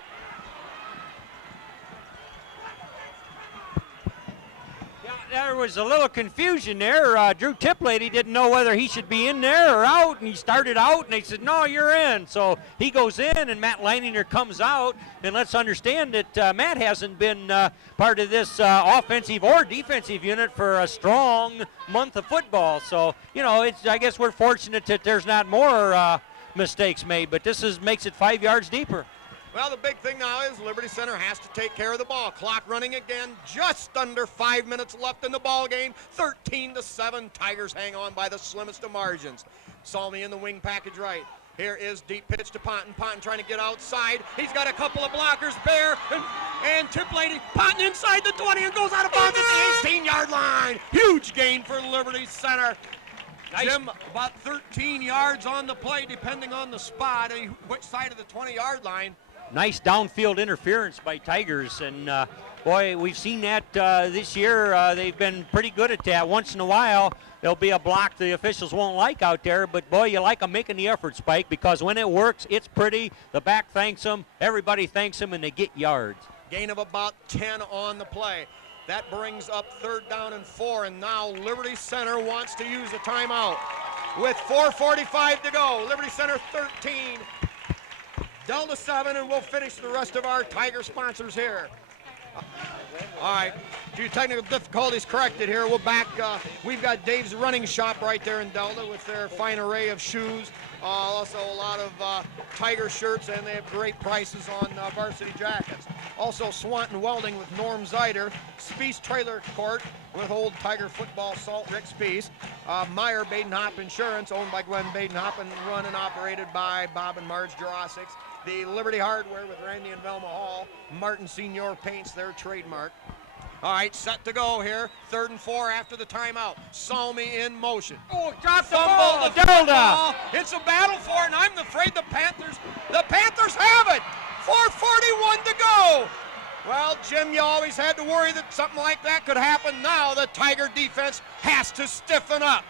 There was a little confusion there. Drew Triplady didn't know whether he should be in there or out, and he started out, and they said, no, you're in. So he goes in, and Matt Leininger comes out, and let's understand that Matt hasn't been part of this offensive or defensive unit for a strong month of football. So, you know, I guess we're fortunate that there's not more mistakes made, but this makes it 5 yards deeper. Well, the big thing now is Liberty Center has to take care of the ball. Clock running again, just under 5 minutes left in the ball game. 13-7, Tigers hang on by the slimmest of margins. Salmi in the wing package right. Here is deep pitch to Ponton. Ponton trying to get outside. He's got a couple of blockers, Bear, and Triplady. Ponton inside the 20 and goes out of bounds at the 18-yard line. Huge gain for Liberty Center. Nice. Jim, about 13 yards on the play, depending on the spot, which side of the 20-yard line. Nice downfield interference by Tigers, and boy, we've seen that this year. They've been pretty good at that. Once in a while, there'll be a block the officials won't like out there, but boy, you like them making the effort, Spike, because when it works, it's pretty. The back thanks them, everybody thanks them, and they get yards. Gain of about 10 on the play. That brings up 3rd down and 4, and now Liberty Center wants to use a timeout. With 4:45 to go, Liberty Center 13. Delta 7, and we'll finish the rest of our Tiger sponsors here. All right, a few technical difficulties corrected here. We're back. We've got Dave's Running Shop right there in Delta with their fine array of shoes. Also a lot of Tiger shirts, and they have great prices on varsity jackets. Also Swanton Welding with Norm Zeider. Spies Trailer Court with old Tiger football salt, Rick Spies. Meyer Badenhop Insurance, owned by Glenn Badenhop and run and operated by Bob and Marge Jurasics. The Liberty Hardware with Randy and Velma Hall. Martin Senior Paints, their trademark. All right, set to go here. 3rd and 4 after the timeout. Salmi in motion. Oh, drop the Fumble, ball, the Delta. It's a battle for it, and I'm afraid the Panthers have it. 4:41 to go. Well, Jim, you always had to worry that something like that could happen. Now the Tiger defense has to stiffen up.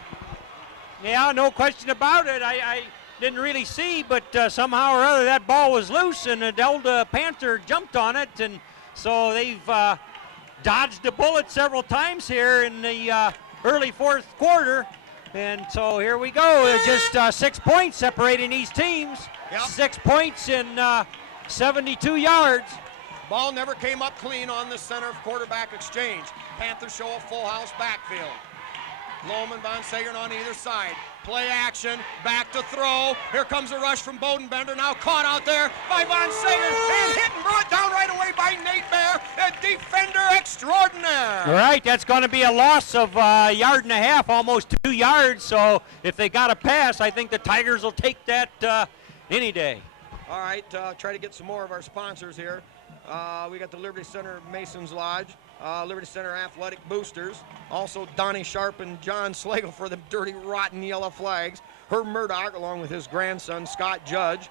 Yeah, no question about it. I didn't really see, but somehow or other that ball was loose, and the Delta Panther jumped on it, and so they've dodged the bullet several times here in the early 4th quarter. And so here we go. Just 6 points separating these teams. Yep. 6 points in 72 yards. Ball never came up clean on the center of quarterback exchange. Panthers show a full house backfield. Lohman, Von Sagern on either side. Play action, back to throw. Here comes a rush from Bodenbender, now caught out there by Von Sagern, and hit and brought down right away by Nate Bear, a defender extraordinaire. All right, that's going to be a loss of a yard and a half, almost 2 yards. So if they got a pass, I think the Tigers will take that any day. All right, try to get some more of our sponsors here. We got the Liberty Center Masons Lodge, Liberty Center Athletic Boosters, also Donnie Sharp and John Slagle for the dirty, rotten yellow flags. Herb Murdoch along with his grandson, Scott Judge.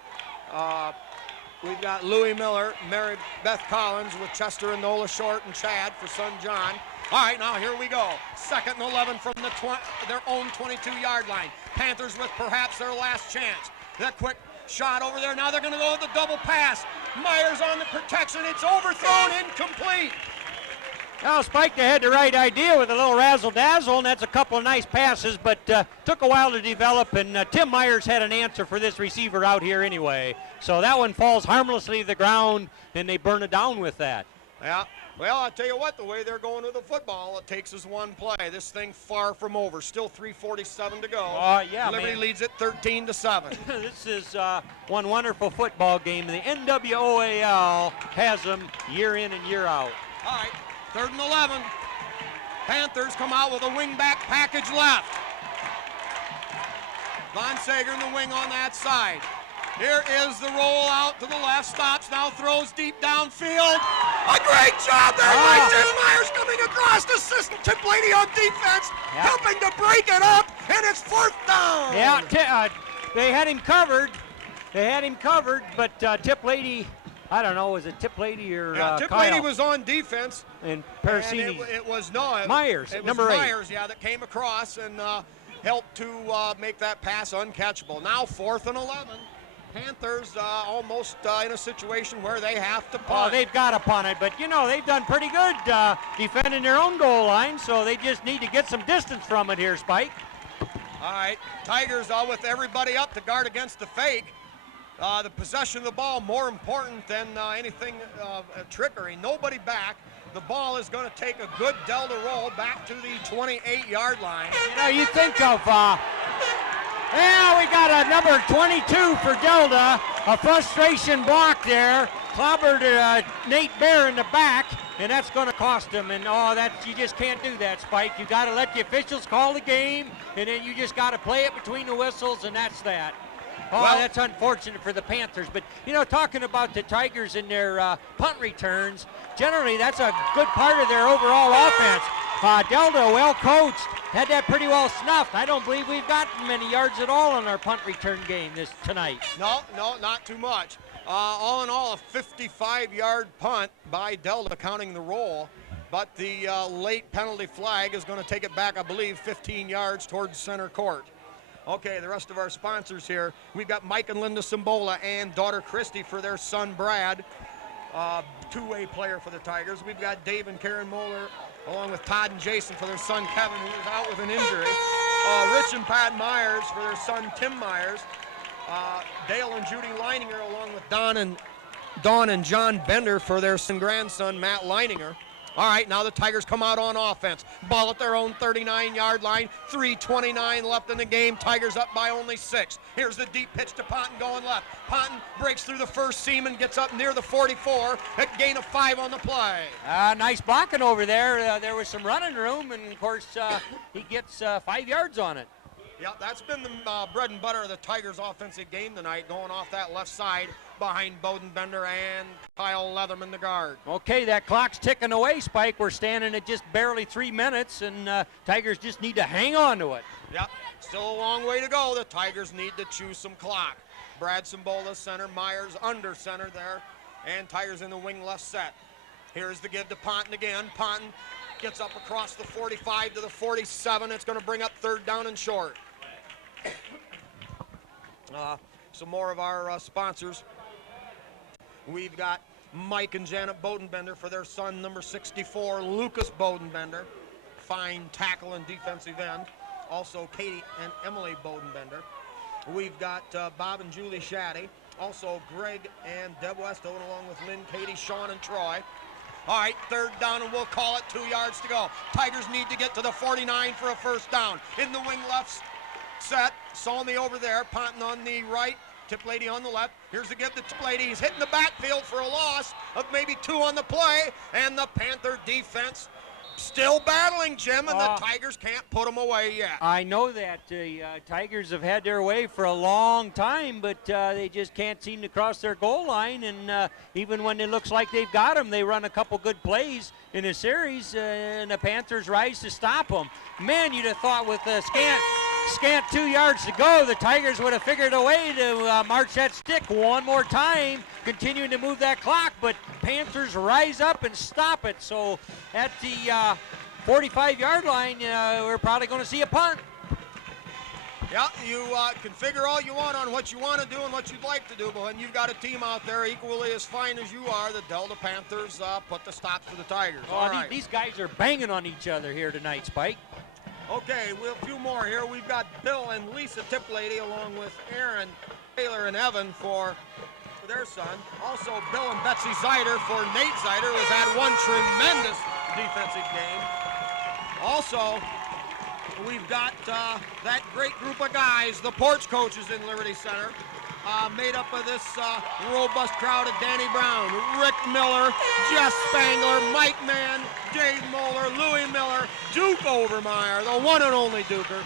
We've got Louis Miller, Mary Beth Collins with Chester and Nola Short and Chad for son John. All right, now here we go. 2nd and 11 from their own 22-yard line. Panthers with perhaps their last chance. That quick shot over there. Now they're going to go with the double pass. Myers on the protection. It's overthrown, incomplete. Now, Spike, they had the right idea with a little razzle-dazzle, and that's a couple of nice passes, but took a while to develop, and Tim Myers had an answer for this receiver out here anyway. So that one falls harmlessly to the ground, and they burn it down with that. Yeah. Well, I'll tell you what, the way they're going with the football, it takes us one play. This thing far from over. Still 3:47 to go. Yeah, Liberty man. leads it 13-7. This is one wonderful football game. The NWOAL has them year in and year out. All right, 3rd and 11. Panthers come out with a wing-back package left. Von Sager in the wing on that side. Here is the roll out to the left, stops, now throws deep downfield. A great job there by Tim Myers coming across, assistant Triplady on defense, helping to break it up. and it's 4th down. Yeah, they had him covered. But Tip Lady, I don't know, was it Tip Lady or Tip Kyle? Lady was on defense. And And Parasini. it was Myers, It was number 8. Myers, yeah, that came across and helped to make that pass uncatchable. Now 4th and 11. Panthers almost in a situation where they have to punt. Oh, they've got to punt it, but they've done pretty good defending their own goal line, so they just need to get some distance from it here, Spike. All right, Tigers with everybody up to guard against the fake. The possession of the ball more important than anything trickery. Nobody back. The ball is going to take a good Delta roll back to the 28-yard line. You think of, we got a number 22 for Delta. A frustration block there. Clobbered Nate Bear in the back, and that's going to cost him. And you just can't do that, Spike. You got to let the officials call the game, and then you just got to play it between the whistles, and that's that. That's unfortunate for the Panthers. But, talking about the Tigers and their punt returns, generally that's a good part of their overall offense. Delta, well coached, had that pretty well snuffed. I don't believe we've gotten many yards at all in our punt return game tonight. No, not too much. All in all, a 55-yard punt by Delta, counting the roll. But the late penalty flag is going to take it back, I believe, 15 yards towards center court. Okay, the rest of our sponsors here. We've got Mike and Linda Simbola and daughter Christy for their son Brad, two-way player for the Tigers. We've got Dave and Karen Moeller along with Todd and Jason for their son Kevin, who is out with an injury. Rich and Pat Myers for their son Tim Myers. Dale and Judy Leininger along with Dawn and John Bender for their son grandson Matt Leininger. All right, now the Tigers come out on offense. Ball at their own 39-yard line. 3:29 left in the game. Tigers up by only 6. Here's the deep pitch to Ponton going left. Ponton breaks through the first seam and gets up near the 44. A gain of 5 on the play. Nice blocking over there. There was some running room, and, of course, he gets 5 yards on it. Yeah, that's been the bread and butter of the Tigers' offensive game tonight, going off that left side behind Bowden Bender and Kyle Leatherman, the guard. Okay, that clock's ticking away, Spike. We're standing at just barely 3 minutes, and Tigers just need to hang on to it. Yep, still a long way to go. The Tigers need to chew some clock. Brad Simbola center, Myers under center there, and Tigers in the wing left set. Here's the give to Ponton again. Ponton gets up across the 45 to the 47. It's going to bring up 3rd down and short. Some more of our sponsors. We've got Mike and Janet Bodenbender for their son, number 64, Lucas Bodenbender. Fine tackle and defensive end. Also Katie and Emily Bodenbender. We've got Bob and Julie Shaddy. Also Greg and Deb Westone, along with Lynn, Katie, Sean, and Troy. All right, 3rd down, and we'll call it 2 yards to go. Tigers need to get to the 49 for a 1st down. In the wing left set, Salmi over there, Ponton on the right, Tip Lady on the left. Here's the give to Tip Lady. He's hitting the backfield for a loss of maybe 2 on the play, and the Panther defense still battling, Jim, and the Tigers can't put them away yet. I know that the Tigers have had their way for a long time, but they just can't seem to cross their goal line, and even when it looks like they've got them, they run a couple good plays in a series, and the Panthers rise to stop them. Man, you'd have thought with a scant 2 yards to go, the Tigers would have figured a way to march that stick one more time, continuing to move that clock, but Panthers rise up and stop it. So at the 45-yard line, we're probably going to see a punt. Yeah, you can figure all you want on what you want to do and what you'd like to do, but when you've got a team out there equally as fine as you are, the Delta Panthers put the stops for the Tigers. All right. These guys are banging on each other here tonight, Spike. Okay, we have a few more here. We've got Bill and Lisa Tiplady along with Aaron, Taylor, and Evan for their son. Also, Bill and Betsy Zeider for Nate Zeider, who has had one tremendous defensive game. Also, we've got that great group of guys, the porch coaches in Liberty Center, made up of this robust crowd of Danny Brown, Rick Miller, Jess Spangler, Mike Mann, Dave Moeller, Louie Miller, Duke Overmeyer, the one and only Duker.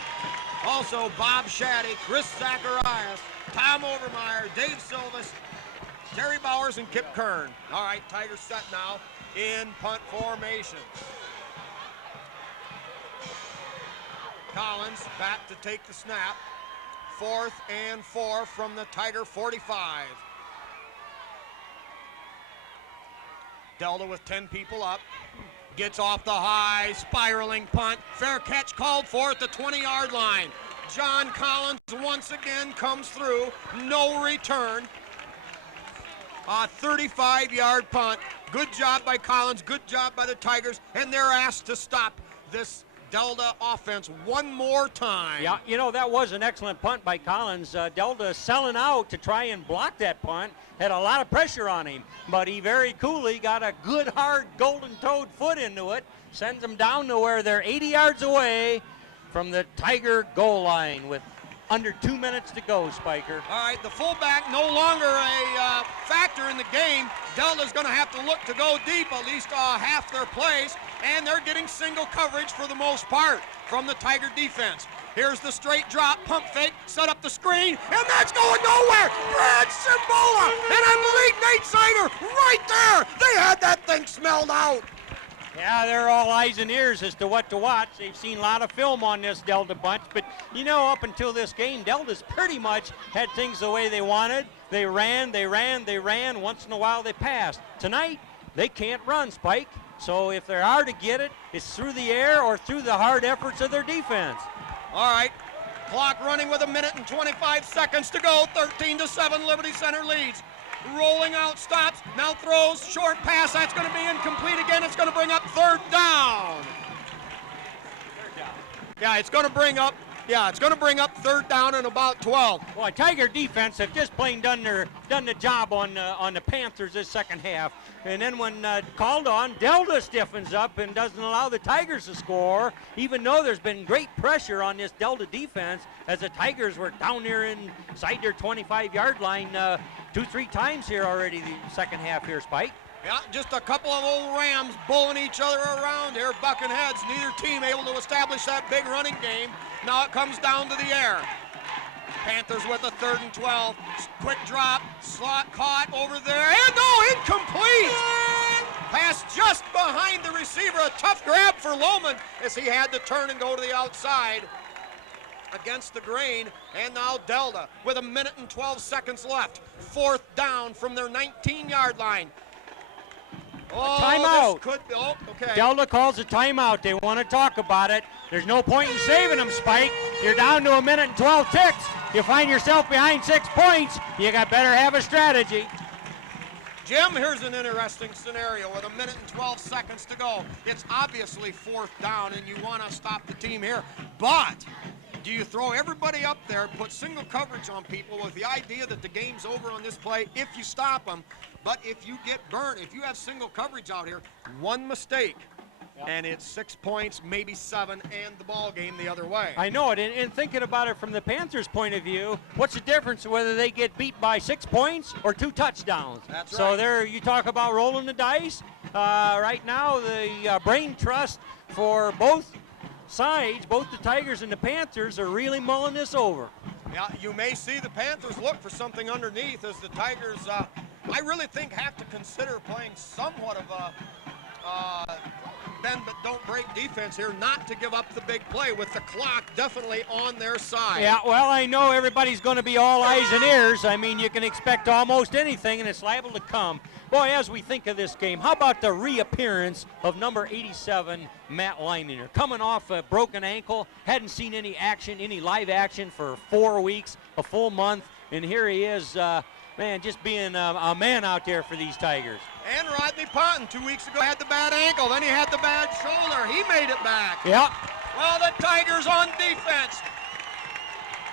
Also Bob Shaddy, Chris Zacharias, Tom Overmeyer, Dave Silvis, Terry Bowers, and Kip Kern. All right, Tigers set now in punt formation. Collins back to take the snap. 4th and 4 from the Tiger 45. Delta with 10 people up. Gets off the high, spiraling punt. Fair catch called for at the 20-yard line. John Collins once again comes through. No return. A 35-yard punt. Good job by Collins. Good job by the Tigers. And they're asked to stop this Delta offense one more time. Yeah, you know, that was an excellent punt by Collins. Delta selling out to try and block that punt. Had a lot of pressure on him, but he very coolly got a good, hard, golden-toed foot into it. Sends them down to where they're 80 yards away from the Tiger goal line with under 2 minutes to go, Spiker. All right, the fullback no longer a factor in the game. Delta's going to have to look to go deep, at least half their plays, and they're getting single coverage for the most part from the Tiger defense. Here's the straight drop, pump fake, set up the screen, and that's going nowhere. Brad Cimbola, and I believe Nate Sider right there. They had that thing smelled out. Yeah, they're all eyes and ears as to what to watch. They've seen a lot of film on this Delta bunch, but you know, up until this game, Delta's pretty much had things the way they wanted. They ran. Once in a while they passed. Tonight, they can't run, Spike. So if they are to get it, it's through the air or through the hard efforts of their defense. All right, clock running with 1 minute and 25 seconds to go. 13-7, Liberty Center leads. Rolling out, stops, now throws, short pass, that's going to be incomplete again. It's going to bring up 3rd down. Yeah, it's going to bring up 3rd down and about 12. Well, Tiger defense have just plain done the job on the Panthers this second half. And then when called on, Delta stiffens up and doesn't allow the Tigers to score, even though there's been great pressure on this Delta defense as the Tigers were down there inside their 25-yard line 2-3 times here already the second half here, Spike. Yeah, just a couple of old Rams bulling each other around here, bucking heads. Neither team able to establish that big running game. Now it comes down to the air. Panthers with a 3rd and 12. Quick drop, slot caught over there, and no, incomplete! Pass just behind the receiver, a tough grab for Lohman as he had to turn and go to the outside against the grain. And now Delta with 1 minute and 12 seconds left. 4th down from their 19-yard line. Oh, timeout. This could be, okay. Delta calls a timeout. They want to talk about it. There's no point in saving them, Spike. You're down to 1 minute and 12 ticks. You find yourself behind 6 points. You got better have a strategy. Jim, here's an interesting scenario with 1 minute and 12 seconds to go. It's obviously 4th down, and you want to stop the team here. But do you throw everybody up there, put single coverage on people with the idea that the game's over on this play if you stop them? But if you get burnt, if you have single coverage out here, one mistake, and it's 6 points, maybe 7, and the ball game the other way. I know it, and thinking about it from the Panthers' point of view, what's the difference whether they get beat by 6 points or 2 touchdowns? That's right. So there, you talk about rolling the dice. Right now, the brain trust for both sides, both the Tigers and the Panthers, are really mulling this over. Yeah, you may see the Panthers look for something underneath as the Tigers, I really think, have to consider playing somewhat of a bend but don't break defense here, not to give up the big play with the clock definitely on their side. Yeah, well, I know everybody's going to be all eyes and ears. I mean, you can expect almost anything, and it's liable to come. Boy, as we think of this game, how about the reappearance of number 87, Matt Leininger, coming off a broken ankle, hadn't seen any action, any live action for 4 weeks, a full month, and here he is, man, just being a man out there for these Tigers. And Rodney Ponton 2 weeks ago had the bad ankle, then he had the bad shoulder. He made it back. Yeah. Well, the Tigers on defense.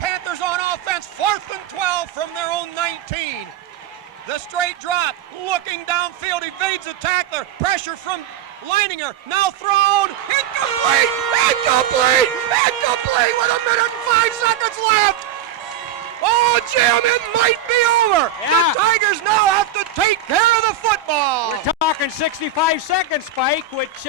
Panthers on offense, 4th and 12 from their own 19. The straight drop, looking downfield, evades a tackler. Pressure from Leininger, now thrown, incomplete, with 1 minute and 5 seconds left. Oh, Jim, it might be over. Yeah. The Tigers now have to take care of the football. We're talking 65 seconds, Spike, which,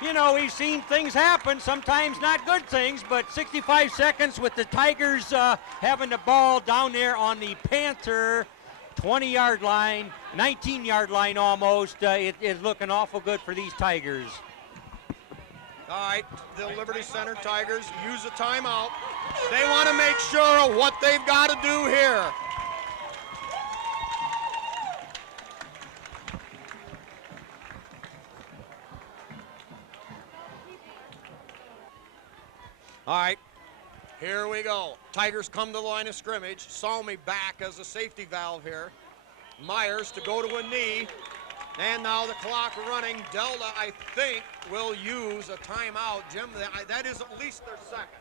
you know, we've seen things happen, sometimes not good things, but 65 seconds with the Tigers having the ball down there on the Panther 20-yard line, 19-yard line almost. It is looking awful good for these Tigers. All right, the Liberty Center Tigers use a timeout. They want to make sure of what they've got to do here. All right, here we go. Tigers come to the line of scrimmage. Salmi back as a safety valve here. Myers to go to a knee. And now the clock running. Delta, I think, will use a timeout. Jim, that is at least their second.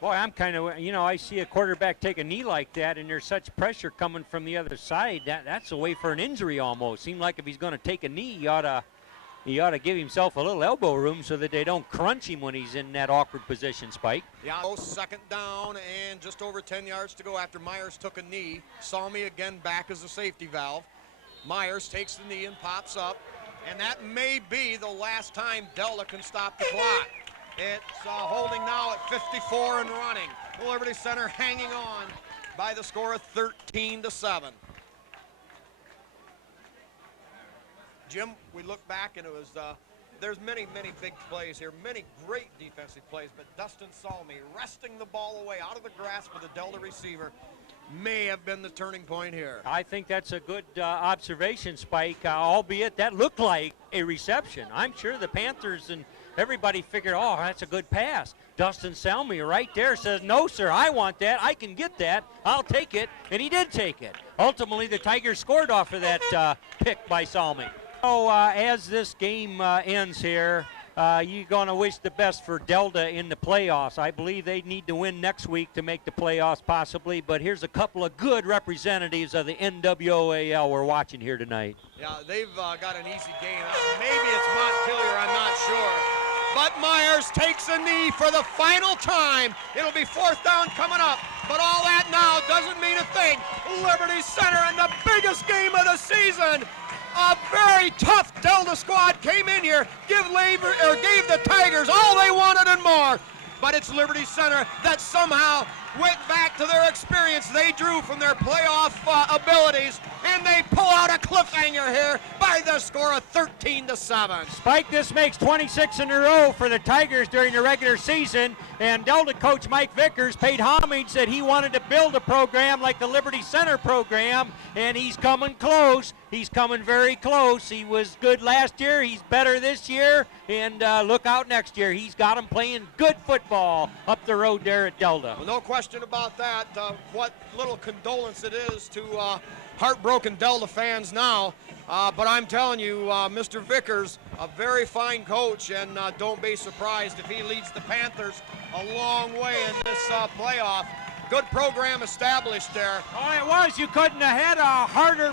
Boy, I'm kind of, I see a quarterback take a knee like that, and there's such pressure coming from the other side. That's a way for an injury almost. Seemed like if he's going to take a knee, he ought to give himself a little elbow room so that they don't crunch him when he's in that awkward position, Spike. Yeah, second down and just over 10 yards to go after Myers took a knee. Salmi again back as a safety valve. Myers takes the knee and pops up, and that may be the last time Delta can stop the clock. It's holding now at 54 and running. The Liberty Center hanging on by the score of 13-7. Jim, we look back and it was, there's many big plays here, many great defensive plays, but Dustin Salmi wresting the ball away out of the grasp of the Delta receiver may have been the turning point here. I think that's a good observation, Spike, albeit that looked like a reception. I'm sure the Panthers and everybody figured, oh, that's a good pass. Dustin Salmi right there says, no, sir, I want that. I can get that. I'll take it. And he did take it. Ultimately, the Tigers scored off of that pick by Salmi. So as this game ends here, you're going to wish the best for Delta in the playoffs. I believe they need to win next week to make the playoffs possibly, but here's a couple of good representatives of the NWAL we're watching here tonight. Yeah, they've got an easy game. Maybe it's Montpelier, I'm not sure. But Myers takes a knee for the final time. It'll be fourth down coming up, but all that now doesn't mean a thing. Liberty Center in the biggest game of the season. A very tough Delta squad came in here, gave the Tigers all they wanted and more. But it's Liberty Center that somehow went back to their experience they drew from their playoff abilities, and they pull out a cliffhanger here by the score of 13-7. Spike, this makes 26 in a row for the Tigers during the regular season, and Delta coach Mike Vickers paid homage that he wanted to build a program like the Liberty Center program, and he's coming close. He's coming very close. He was good last year. He's better this year, and look out next year. He's got him playing good football up the road there at Delta. Well, no question about that. What little condolence it is to heartbroken Delta fans now. But I'm telling you, Mr. Vickers, a very fine coach, and don't be surprised if he leads the Panthers a long way in this playoff. Good program established there. Oh, it was. You couldn't have had a harder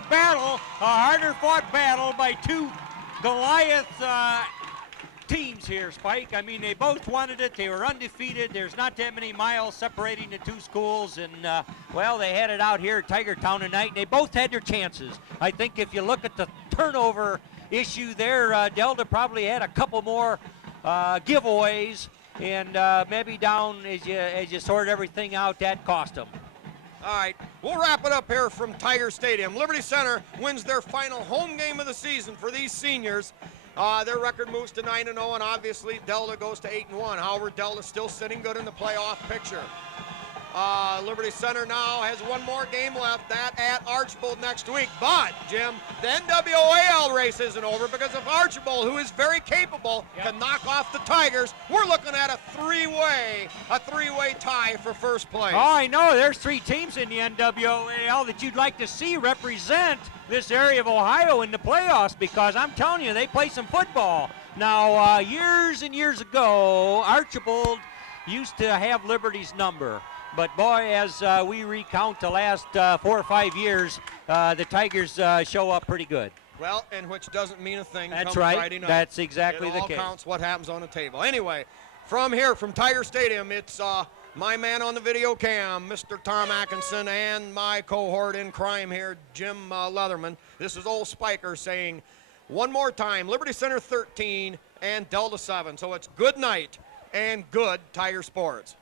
fought battle by two Goliath teams here, Spike. I mean, they both wanted it. They were undefeated. There's not that many miles separating the two schools, and well, they had it out here at Tiger Town tonight, and they both had their chances. I think if you look at the turnover issue there, Delta probably had a couple more giveaways, and maybe down as you sort everything out, that cost them. All right, we'll wrap it up here from Tiger Stadium. Liberty Center wins their final home game of the season for these seniors. Their record moves to 9-0, and obviously Delta goes to 8-1. However, Delta still sitting good in the playoff picture. Liberty Center now has one more game left, that at Archbold next week. But, Jim, the NWAL race isn't over, because if Archbold, who is very capable, can knock off the Tigers, we're looking at a three-way tie for first place. Oh, I know. There's three teams in the NWAL that you'd like to see represent this area of Ohio in the playoffs, because I'm telling you, they play some football. Now, years and years ago, Archbold used to have Liberty's number. But boy, as we recount the last 4 or 5 years, the Tigers show up pretty good. Well, and which doesn't mean a thing. That's come right. Friday night. That's exactly the case. It all counts what happens on the table. Anyway, from here, from Tiger Stadium, it's my man on the video cam, Mr. Tom Atkinson, and my cohort in crime here, Jim Leatherman. This is Old Spiker saying one more time, Liberty Center 13 and Delta 7. So it's good night and good Tiger Sports.